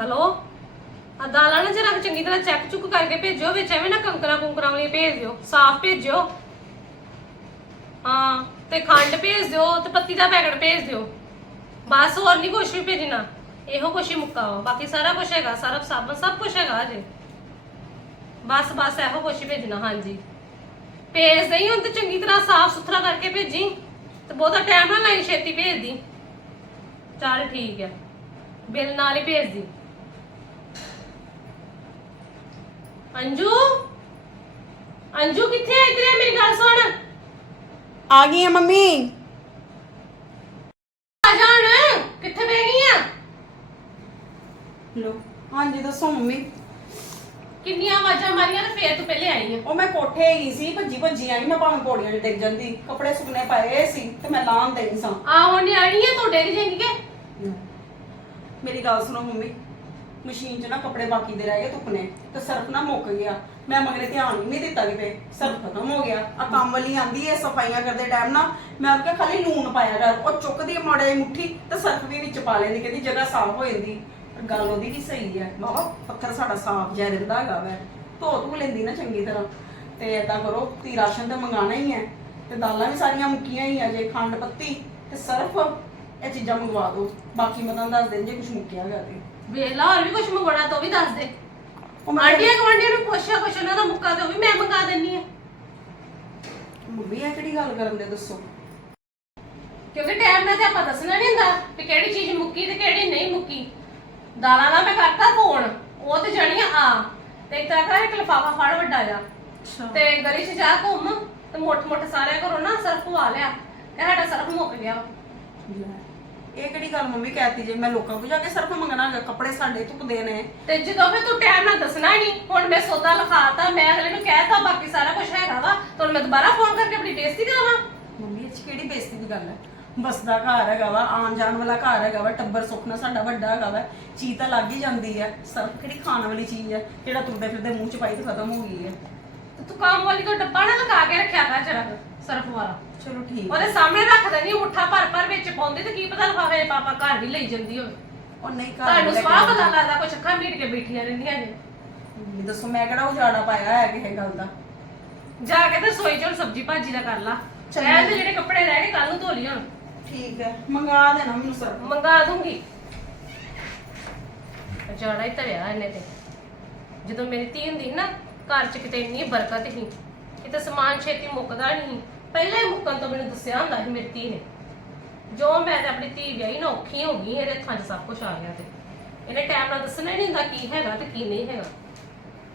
Hello? ਆ ਦਾਲਾਂ ਨਾ ਜਰਾ ਚੰਗੀ ਤਰ੍ਹਾਂ ਚੈੱਕ ਚੁੱਕ ਕਰਕੇ ਭੇਜਿਓ ਵਿੱਚ, ਐਵੇਂ ਨਾ ਕੰਕਰਾ ਕੁੰਕਰਾਂ ਵਾਲੀ ਭੇਜ ਦਿਓ, ਸਾਫ਼ ਭੇਜਿਓ। ਹਾਂ, ਤੇ ਖੰਡ ਭੇਜ ਦਿਓ, ਤੇ ਪੱਤੀ ਦਾ ਪੈਕਟ ਭੇਜ ਦਿਓ। ਬਸ ਹੋਰ ਨਹੀਂ ਕੁਛ ਵੀ ਭੇਜਣਾ। ਇਹੋ ਕੁਛ ਹੀ ਮੁੱਕਾ ਵਾ। ਬਾਕੀ ਸਾਰਾ ਕੁਛ ਹੈਗਾ, ਸਾਰਾ ਸਾਬਣ ਸਭ ਕੁਛ ਹੈਗਾ ਅਜੇ ਬਸ ਬਸ ਇਹੋ ਕੁਛ ਹੀ ਭੇਜਣਾ, ਹਾਂਜੀ। ਭੇਜ ਦਈ, ਹੁਣ ਤੇ ਚੰਗੀ ਤਰ੍ਹਾਂ ਸਾਫ਼ ਸੁਥਰਾ ਕਰਕੇ ਭੇਜੀ। ਤੇ ਬਹੁਤਾ ਟਾਈਮ ਨਾ ਲਾਈ, ਛੇਤੀ ਭੇਜ ਦੀ। ਚੱਲ ਠੀਕ ਹੈ। ਬਿੱਲ ਨਾਲ ਹੀ ਭੇਜ ਦੀ। ਅੰਜੂ? ਅੰਜੂ ਕਿੱਥੇ ਹੈ ਇਧਰੇ ਮੇਰੀ ਗੱਲ ਸੁਣ। ਆ ਗਈ ਆ ਮੰਮੀ। ਆ ਜਾਣ ਕਿੱਥੇ ਬਹਿ ਗਈ ਆ? ਲੋ ਹਾਂਜੀ ਦੱਸੋ ਮੰਮੀ। ਕਿੰਨੀਆਂ ਆਵਾਜ਼ਾਂ ਮਾਰੀਆਂ ਤੇ ਫੇਰ ਤੂੰ ਪਹਿਲੇ ਆਈ ਆ। ਉਹ ਮੈਂ ਕੋਠੇ ਗਈ ਸੀ ਭੱਜੀ ਭੱਜੀ ਆਈ ਮੈਂ ਭਾਵੇਂ ਪੌੜੀਆਂ 'ਚ ਡਿੱਗ ਜਾਂਦੀ ਕੱਪੜੇ ਸੁਕਨੇ ਪਏ ਸੀ ਤੇ ਮੈਂ ਲਾਣ ਦੇਈ ਸਾਂ। ਆਹੋ ਨਿਆਣੀ ਆ ਤੂੰ ਡਿੱਗ ਜਾਏਂਗੀ ਕਿ? ਮੇਰੀ ਗੱਲ ਸੁਣੋ ਮੰਮੀ ਮਸ਼ੀਨ 'ਚ ਨਾ ਕੱਪੜੇ ਬਾਕੀ ਦੇ ਰਹਿ ਗਏ ਧੁੱਪਨੇ ਤੇ ਸਰਫ ਨਾ ਮੁੱਕ ਗਿਆ। ਮੈਂ ਮਗਰੇ ਧਿਆਨ ਹੀ ਨਹੀਂ ਦਿੱਤਾ ਕਿਤੇ, ਸਰਫ ਖਤਮ ਹੋ ਗਿਆ। ਆ ਕੰਮ ਵਾਲੀ ਆਂਦੀ ਐ ਸਫਾਈਆਂ ਕਰਦੇ ਟਾਈਮ ਨਾ, ਮੈਂ ਉਹਨੂੰ ਕਿਹਾ ਖਾਲੀ ਲੂਣ ਪਾਇਆ ਕਰ, ਉਹ ਚੁੱਕਦੀ ਆ ਮੁੱਠੀ, ਤੇ ਸਰਫ ਵੀ ਵਿੱਚ ਪਾ ਲੈਂਦੀ, ਕਹਿੰਦੀ ਜਗ੍ਹਾ ਸਾਫ਼ ਹੋ ਜਾਂਦੀ। ਪਰ ਗੱਲ ਉਹਦੀ ਵੀ ਸਹੀ ਹੈ ਬਾਬਾ ਪੱਥਰ ਸਾਡਾ ਸਾਫ਼ ਜਿਹਾ ਰਹਿੰਦਾ ਹੈਗਾ ਵੈ। ਧੋ ਧੂ ਲੈਂਦੀ ਨਾ ਚੰਗੀ ਤਰ੍ਹਾਂ। ਤੇ ਏਦਾਂ ਕਰੋ ਤੀ ਰਾਸ਼ਨ ਤਾਂ ਮੰਗਾਣਾ ਹੀ ਹੈ ਤੇ ਦਾਲਾਂ ਵੀ ਸਾਰੀਆਂ ਮੁੱਕੀਆਂ ਹੀ ਆ ਜੇ ਖੰਡ ਪੱਤੀ ਤੇ ਸਰਫ, ਇਹ ਚੀਜ਼ਾਂ ਮੰਗਵਾ ਦਿਓ। ਬਾਕੀ ਮੈਂ ਤੁਹਾਨੂੰ ਦੱਸ ਦਿੰਦੀ ਜੇ ਕੁਝ ਮੁੱਕਿਆ ਗਿਆ ਤੇ। ਵੇਖ ਲਾ ਹੋਰ ਵੀ ਕੁਝ ਮੰਗਵਾਉਣਾ ਤਾਂ ਉਹ ਵੀ ਦੱਸ ਦੇ। ਉਹ ਮੈਂ ਆਂਡੀਆਂ ਗਵਾਂਡੀਆਂ ਨੂੰ ਪੁੱਛਿਆ ਕੁਛ ਉਹਨਾਂ ਦਾ ਮੁੱਕਾ ਤੇ ਉਹ ਵੀ ਮੈਂ ਮੰਗਾ ਦਿੰਨੀ ਆ। ਮੰਮੀ ਇਹ ਕਿਹੜੀ ਗੱਲ ਕਰਨ ਦੇ ਦੱਸੋ? ਕਿਉਂਕਿ ਟਾਈਮ ਨਾਲ ਤੇ ਆਪਾਂ ਦੱਸਣਾ ਨਹੀਂ ਹੁੰਦਾ ਕਿ ਕਿਹੜੀ ਚੀਜ਼ ਮੁੱਕੀ ਤੇ ਕਿਹੜੀ ਨਹੀਂ ਮੁੱਕੀ। ਦਾਲਾਂ ਦਾ ਮੈਂ ਕਰਤਾ ਫੋਨ ਉਹ ਤੇ ਜਾਣੀਆਂ ਆ ਤੇ ਇੱਕ ਤਰ੍ਹਾਂ ਦਾ ਇੱਕ ਲਫਾਫਾ ਫੜ ਵੱਡਾ ਜਾ ਅੱਛਾ। ਤੇ ਗਲੀ 'ਚ ਜਾ ਘੁੰਮ ਤੇ ਮੋਟ ਮੋਟ ਸਾਰਿਆਂ ਘਰੋਂ ਨਾ ਸਰਫ ਪਵਾ ਲਿਆ ਤੇ ਸਾਡਾ ਸਰਫ ਮੁੱਕ ਗਿਆ। ਇਹ ਕਿਹੜੀ ਗੱਲ ਮੰਮੀ ਕਹਿਤੀ ਜੇ ਮੈਂ ਲੋਕਾਂ ਕੋਲ ਜਾ ਕੇ ਸਰਫ ਮੰਗਣਾ ਹੈਗਾ ਕੱਪੜੇ ਸਾਡੇ ਧੁੱਪਦੇ ਨੇ। ਤੇ ਜਦੋਂ ਫਿਰ ਤੂੰ ਟਾਈਮ ਨਾਲ ਦੱਸਣਾ ਹੀ ਨਹੀਂ ਹੁਣ ਮੈਂ ਸੌਦਾ ਲਿਖਾਤਾ ਮੈਂ ਅਗਲੇ ਨੂੰ ਕਹਿਤਾ ਬਾਕੀ ਸਾਰਾ ਕੁਝ ਹੈਗਾ ਵਾ ਤੁਹਾਨੂੰ ਮੈਂ ਦੁਬਾਰਾ ਫੋਨ ਕਰਕੇ ਆਪਣੀ ਬੇਇੱਜ਼ਤੀ ਕਰਾਵਾਂ? ਮੰਮੀ ਇਹ 'ਚ ਕਿਹੜੀ ਬੇਇੱਜ਼ਤੀ ਦੀ ਗੱਲ ਹੈ? ਬਸਦਾ ਘਰ ਹੈਗਾ ਵਾ ਆਉਣ ਜਾਣ ਵਾਲਾ ਘਰ ਹੈਗਾ ਵਾ ਟੱਬਰ ਸੁਖਨਾ ਸਾਡਾ ਵੱਡਾ ਹੈਗਾ ਵਾ ਚੀਜ਼ ਤਾਂ ਲੱਗ ਹੀ ਜਾਂਦੀ ਹੈ। ਸਰਫ ਕਿਹੜੀ ਖਾਣ ਵਾਲੀ ਚੀਜ਼ ਹੈ ਜਿਹੜਾ ਤੁਰਦੇ ਫਿਰਦੇ ਮੂੰਹ 'ਚ ਪਾਈ ਤੇ ਖਤਮ ਹੋ ਗਈ ਹੈ। ਤੇ ਤੂੰ ਕੰਮ ਵਾਲੀ ਤੋਂ ਡੱਬਾ ਨਾ ਲਗਾ ਕੇ ਰੱਖਿਆ ਕਰ ਜਰਾ। ਸਰਫ ਵਾਲਾ ਚਲੋ ਠੀਕ। ਉਹਦੇ ਸਾਹਮਣੇ ਰੱਖ ਦੇਣੀ ਮੁੱਠਾ ਭਰ ਭਰ ਵਿੱਚ ਪਾਉਂਦੀ ਤੇ ਕੀ ਪਤਾ ਲਫਾਫੇ ਪਾਪਾ ਘਰ ਵੀ ਲਈ ਜਾਂਦੀ ਹੋਵੇ। ਉਹ ਨਹੀਂ ਘਰ ਤੁਹਾਨੂੰ ਲੈ ਕੇ ਸਵਾਹ ਪਤਾ ਜਾਣਾ। ਲੱਗਦਾ ਕੁਛ ਅੱਖਾਂ ਮੀਟ ਕੇ ਬੈਠੀਆਂ ਰਹਿੰਦੀਆਂ ਨੇ। ਮੰਮੀ ਦੱਸੋ ਮੈਂ ਕਿਹੜਾ ਉਜਾੜਾ ਪਾਇਆ ਹੈ ਕਿਸੇ ਗੱਲ ਦਾ? ਜਾ ਕੇ ਤੇ ਸੋਈ ਚੋਂ ਸਬਜੀ ਭਾਜੀ ਦਾ ਕਰ ਲਾ। ਚੰਗਾ। ਦੇ ਜਿਹੜੇ ਕੱਪੜੇ ਰਹਿ ਗਏ ਕੱਲ ਨੂੰ ਧੋ ਲਈ ਹੁਣ ਠੀਕ ਹੈ ਮੰਗਾ ਦੇਣਾ ਮੈਨੂੰ ਸਰਫ ਮੰਗਾ ਦੂੰਗੀ। ਜਾੜਾ ਹੀ ਧਰਿਆ ਇਹਨੇ ਤੇ। ਜਦੋਂ ਮੇਰੀ ਧੀ ਹੁੰਦੀ ਸੀ ਨਾ ਘਰ 'ਚ ਕਿਤੇ ਇੰਨੀ ਬਰਕਤ ਸੀ ਕਿਤੇ ਸਮਾਨ ਛੇਤੀ ਮੁੱਕਦਾ ਨਹੀਂ ਪਹਿਲੇ ਹੀ ਮੁੱਕਣ ਤੋਂ ਮੈਨੂੰ ਦੱਸਿਆ ਹੁੰਦਾ ਸੀ ਮੇਰੀ ਧੀ ਨੇ ਜੋ ਮੈਂ ਤੇ ਆਪਣੀ ਧੀ ਵਿਆਹੀ ਨਾ ਔਖੀ ਹੋ ਗਈ, ਇਹਦੇ ਹੱਥਾਂ 'ਚ ਸਭ ਕੁਝ ਆ ਗਿਆ ਤੇ। ਇਹਨੇ ਟਾਈਮ ਨਾਲ ਦੱਸਣਾ ਹੀ ਨਹੀਂ ਹੁੰਦਾ ਕੀ ਹੈਗਾ ਤੇ ਕੀ ਨਹੀਂ ਹੈਗਾ।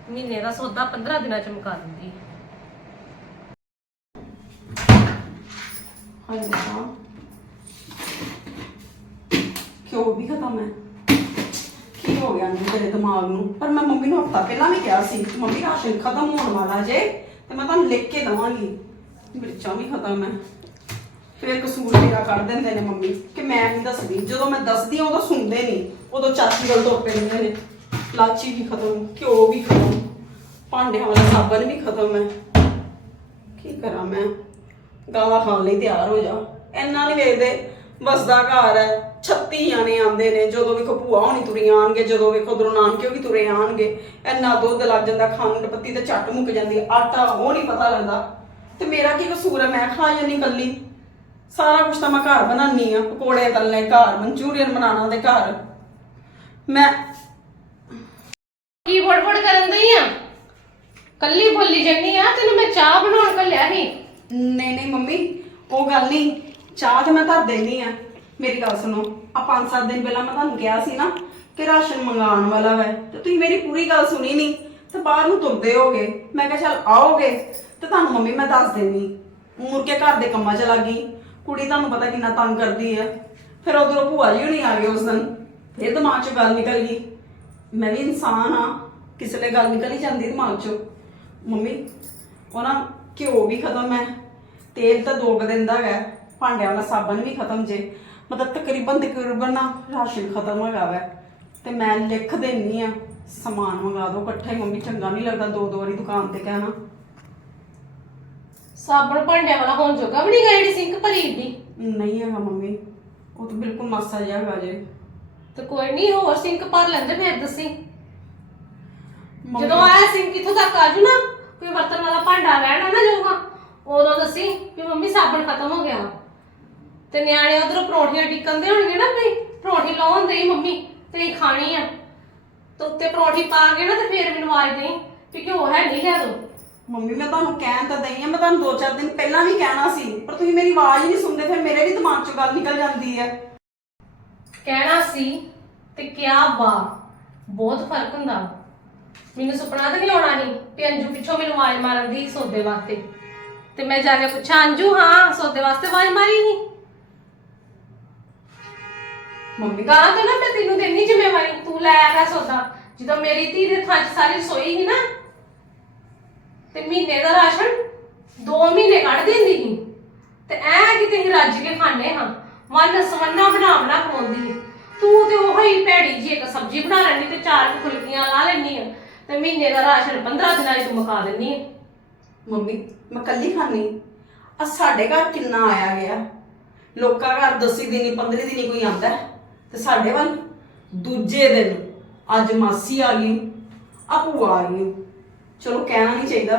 ਮਹੀਨੇ ਦਾ ਸੌਦਾ 15 ਦਿਨਾਂ 'ਚ ਮੁਕਾ ਦਿੰਦੀ ਹਾਂਜੀ ਹਾਂ ਕਿਉਂ ਵੀ ਖਤਮ ਹੈ? ਕੀ ਹੋ ਗਿਆ ਨੂੰ ਤੇਰੇ ਦਿਮਾਗ ਨੂੰ? ਪਰ ਮੈਂ ਮੰਮੀ ਨੂੰ ਹਫਤਾ ਪਹਿਲਾਂ ਵੀ ਕਿਹਾ ਸੀ ਮੰਮੀ ਰਾਸ਼ਨ ਖਤਮ ਹੋਣ ਵਾਲਾ ਜੇ, ਤੇ ਮੈਂ ਤੁਹਾਨੂੰ ਲਿਖ ਕੇ ਦਵਾਂਗੀ। ਮਿਰਚਾਂ ਵੀ ਖਤਮ ਹੈ। ਫਿਰ ਕਸੂਰ ਮੇਰਾ ਕੱਢ ਦਿੰਦੇ ਨੇ ਮੰਮੀ, ਕਿ ਮੈਂ ਨਹੀਂ ਦੱਸਦੀ। ਜਦੋਂ ਮੈਂ ਦੱਸਦੀ ਹਾਂ, ਉਦੋਂ ਸੁਣਦੇ ਨਹੀਂ। ਉਦੋਂ ਚਾਚੀ ਵੱਲ ਤੁਰ ਪੈਂਦੇ ਨੇ। ਲਾਚੀ ਵੀ ਖਤਮ, ਘਿਓ ਵੀ ਖਤਮ, ਭਾਂਡਿਆਂ ਵਾਲਾ ਸਾਬਣ ਵੀ ਖਤਮ ਹੈ। ਕੀ ਕਰਾਂ ਮੈਂ? ਗਾਲਾਂ ਖਾਣ ਲਈ ਤਿਆਰ ਹੋ ਜਾ। ਇੰਨਾ ਨਹੀਂ ਵੇਖਦੇ ਵਸਦਾ ਘਰ ਹੈ। 36 ਜਾਣੇ ਆਉਂਦੇ ਨੇ। ਜਦੋਂ ਵੇਖੋ ਭੂਆ ਹੋਣੀ ਤੁਰੀ ਆਣਗੇ ਜਦੋਂ ਵੇਖੋ ਉਧਰੋਂ ਨਾਨਕੇ ਵੀ ਤੁਰੇ ਆਣਗੇ ਇੰਨਾ ਦੁੱਧ ਲੱਗ ਜਾਂਦਾ, ਖੰਡ ਪੱਤੀ ਤੇ ਝੱਟ ਮੁੱਕ ਜਾਂਦੀ ਆਟਾ ਉਹ ਨਹੀਂ ਪਤਾ ਲੱਗਦਾ। ਤੇ ਮੇਰਾ ਕੀ ਕਸੂਰ ਹੈ ਮੈਂ ਖਾ ਜਾਂਦੀ ਕੱਲੀ। ਸਾਰਾ ਕੁਝ ਤਾਂ ਮੈਂ ਘਰ ਬਣਾਉਣੀ ਆ। ਪਕੌੜੇ ਤਲਨੇ ਘਰ ਮਨਚੂਰੀਅਨ ਬਣਾਉਣਾ ਦੇ ਘਰ। ਮੈਂ ਕੀ ਬੜਬੜ ਕਰਨ ਦਈ ਆ? ਕੱਲੀ ਬੋਲੀ ਜੰਨੀ ਆ ਤੈਨੂੰ ਮੈਂ ਚਾਹ ਬਣਾਉਣ ਕੱਲਿਆ ਸੀ। ਨਹੀਂ ਨਹੀਂ ਮੰਮੀ ਉਹ ਗੱਲ ਨਹੀਂ। ਚਾਹ ਤੇ ਮੈਂ ਧਰ ਦੇਣੀ ਆ। ਮੇਰੀ ਗੱਲ ਸੁਣੋ ਆ ਪੰਜ ਸੱਤ ਦਿਨ ਪਹਿਲਾਂ ਮੈਂ ਤੁਹਾਨੂੰ ਕਿਹਾ ਸੀ ਨਾ ਕਿ ਰਾਸ਼ਨ ਮੰਗਾਉਣ ਵਾਲਾ ਵੈ। ਤੇ ਤੁਸੀਂ ਮੇਰੀ ਪੂਰੀ ਗੱਲ ਸੁਣੀ ਨਹੀਂ। ਤੇ ਬਾਹਰ ਨੂੰ ਤੁਰਦੇ ਹੋਗੇ। ਮੈਂ ਕਿਹਾ ਚੱਲ ਆਓਗੇ। ਤੇ ਤੁਹਾਨੂੰ ਮੰਮੀ ਮੈਂ ਦੱਸ ਦੇਣੀ ਮੁੜ ਕੇ ਘਰ ਦੇ ਕੰਮਾਂ 'ਚ ਗਈ। ਕੁੜੀ ਤੁਹਾਨੂੰ ਪਤਾ ਕਿੰਨਾ ਤੰਗ ਕਰਦੀ ਆ। ਫਿਰ ਉਧਰੋਂ ਭੂਆ ਜੀ ਨਹੀਂ ਆ ਗਏ ਉਸ ਦਿਨ। ਫਿਰ ਦਿਮਾਗ 'ਚੋਂ ਗੱਲ ਨਿਕਲ ਗਈ। ਮੈਂ ਵੀ ਇਨਸਾਨ ਆ। ਕਿਸੇ ਲਈ ਗੱਲ ਨਿਕਲ ਹੀ ਜਾਂਦੀ ਦਿਮਾਗ 'ਚੋਂ। ਮੰਮੀ, ਉਹ ਨਾ ਘਿਓ ਵੀ ਖਤਮ ਹੈ। ਤੇਲ ਤਾਂ ਦੋ ਕੁ ਦਿਨ ਦਾ ਹੈਗਾ। ਭਾਂਡਿਆਂ ਵਾਲਾ ਸਾਬਣ ਵੀ ਖਤਮ ਜੇ। ਮਤਲਬ ਤਕਰੀਬਨ ਤਕਰੀਬਨ ਨਾ ਰਾਸ਼ਨ ਖਤਮ ਹੈਗਾ ਵੈ। ਤੇ ਮੈਂ ਲਿਖ ਦੇਣੀ ਆ। ਸਮਾਨ ਮੰਗਾ ਦਿਓ ਇਕੱਠਾ ਹੀ। ਮੰਮੀ ਚੰਗਾ ਨਹੀਂ ਲੱਗਦਾ ਦੋ ਦੋ ਵਾਰੀ ਦੁਕਾਨ ਤੇ ਕਹਿਣਾ। ਸਾਬਣ ਭਾਂਡਿਆਂ ਵਾਲਾ ਹੁਣ ਜੋਗਾ ਵੀ ਨਹੀਂ ਗਾ ਜਿਹੜੀ ਸਿੰਕ ਭਰੀ ਦੀ? ਨਹੀਂ ਹੈਗਾ ਮੰਮੀ ਉਹ ਤਾਂ ਬਿਲਕੁਲ ਮਾਸਾ ਜਿਹਾ ਹੈਗਾ ਜੇ। ਤੇ ਕੋਈ ਨਹੀਂ ਹੋਰ ਸਿੰਕ ਭਰ ਲੈਂਦੇ ਫਿਰ ਦੱਸੀ। ਮੰਮੀ- ਜਦੋਂ ਆਇਆ ਸਿੰਕ ਕਿੱਥੋਂ ਤੱਕ ਆਜੂ ਨਾ ਕੋਈ ਬਰਤਨ ਵਾਲਾ ਭਾਂਡਾ ਰਹਿਣਾ ਨਾ ਜਾਊਗਾ। ਉਦੋਂ ਦੱਸੀ ਕਿ ਮੰਮੀ ਸਾਬਣ ਖਤਮ ਹੋ ਗਿਆ। ਤੇ ਨਿਆਣੇ ਉਧਰੋਂ ਪਰੌਂਠੀਆਂ ਟਿਕਣ ਦੇ ਹੋਣਗੇ ਨਾ ਵੀ ਪਰੌਂਠੀ ਲਾਉਣ ਦੇਈ ਮੰਮੀ ਤੇ ਖਾਣੀ ਆ। ਤੇ ਉੱਤੇ ਪਰੌਂਠੀ ਪਾ ਕੇ ਨਾ ਤੇ ਫੇਰ ਮੈਨੂੰ ਆਵਾਜ਼ ਦੇਈ ਵੀ ਘਿਓ ਹੈ ਨਹੀਂ ਲਿਆ ਦੋ ਮੰਮੀ, ਮੈਂ ਤੁਹਾਨੂੰ ਕਹਿਣ ਤਾਂ ਦਈ ਆ, ਮੈਂ ਤੁਹਾਨੂੰ ਦੋ ਚਾਰ ਦਿਨ ਪਹਿਲਾਂ ਵੀ ਕਹਿਣਾ ਸੀ, ਪਰ ਤੁਸੀਂ ਮੇਰੀ ਆਵਾਜ਼ ਹੀ ਨਹੀਂ ਸੁਣਦੇ, ਫਿਰ ਮੇਰੇ ਵੀ ਦਿਮਾਗ 'ਚੋਂ ਗੱਲ ਨਿਕਲ ਜਾਂਦੀ ਹੈ ਕਹਿਣਾ ਸੀ ਤੇ ਕਿਆ ਵਾ, ਬਹੁਤ ਫ਼ਰਕ ਹੁੰਦਾ। ਮੈਨੂੰ ਸੁਪਨਾ ਤਾਂ ਨਹੀਂ ਆਉਣਾ ਸੀ ਤੇ ਅੰਜੂ ਪਿੱਛੋਂ ਮੈਨੂੰ ਆਵਾਜ਼ ਮਾਰਨ ਦੀ ਸੌਦੇ ਵਾਸਤੇ। ਤੇ ਮੈਂ ਜਾ ਕੇ ਪੁੱਛਾਂ ਅੰਜੂ, ਹਾਂ, ਸੌਦੇ ਵਾਸਤੇ ਆਵਾਜ਼ ਮਾਰੀ ਸੀ? ਮੰਮੀ ਗਾਂ ਤੋਂ ਨਾ ਮੈਂ ਤੈਨੂੰ ਦੇਣੀ ਜ਼ਿੰਮੇਵਾਰੀ, ਤੂੰ ਲੈ ਆ ਸੌਦਾ। ਜਦੋਂ ਮੇਰੀ ਧੀ ਦੇ ਥਾਂ 'ਚ ਸਾਰੀ ਸੋਈ ਸੀ ਨਾ ਤੇ ਮਹੀਨੇ ਦਾ ਰਾਸ਼ਨ 2 ਮਹੀਨੇ ਕੱਢ ਦਿੰਦੀ ਸੀ। ਤੇ ਐ ਕਿਤੇ ਹੀ ਰੱਜ ਕੇ ਖਾਣੇ ਹਾਂ। ਮਨ ਸਵੰਨਾ ਬਣਾ ਬਣਾ ਖਵਾਉਂਦੀ ਹੈ। ਤੂੰ ਤੇ ਉਹ ਹੀ ਭੈੜੀ ਜੀ ਇੱਕ ਸਬਜ਼ੀ ਬਣਾ ਲੈਣੀ ਤੇ ਚਾਰ ਕੁ ਫੁਲਕੀਆਂ ਲਾ ਲੈਣੀ ਆ। ਤੇ ਮਹੀਨੇ ਦਾ ਰਾਸ਼ਨ 15 ਦਿਨਾਂ 'ਚ ਤੂੰ ਮੁਕਾ ਦਿੰਦੀ ਹੈ ਮੰਮੀ ਮੈਂ ਕੱਲੀ ਖਾਣੀ ਆ ਸਾਡੇ ਘਰ ਕਿੰਨਾ ਆਇਆ ਗਿਆ। ਲੋਕਾਂ ਘਰ ਦਸੀ ਦਿਨੀ 15 ਦਿਨੀ ਕੋਈ ਆਉਂਦਾ ਹੈ, ਤੇ ਸਾਡੇ ਵੱਲ ਦੂਜੇ ਦਿਨ ਅੱਜ ਮਾਸੀ ਆ ਗਈ। ਆ ਭੂਆ ਆ ਗਈ। ਚਲੋ ਕਹਿਣਾ ਨਹੀਂ ਚਾਹੀਦਾ।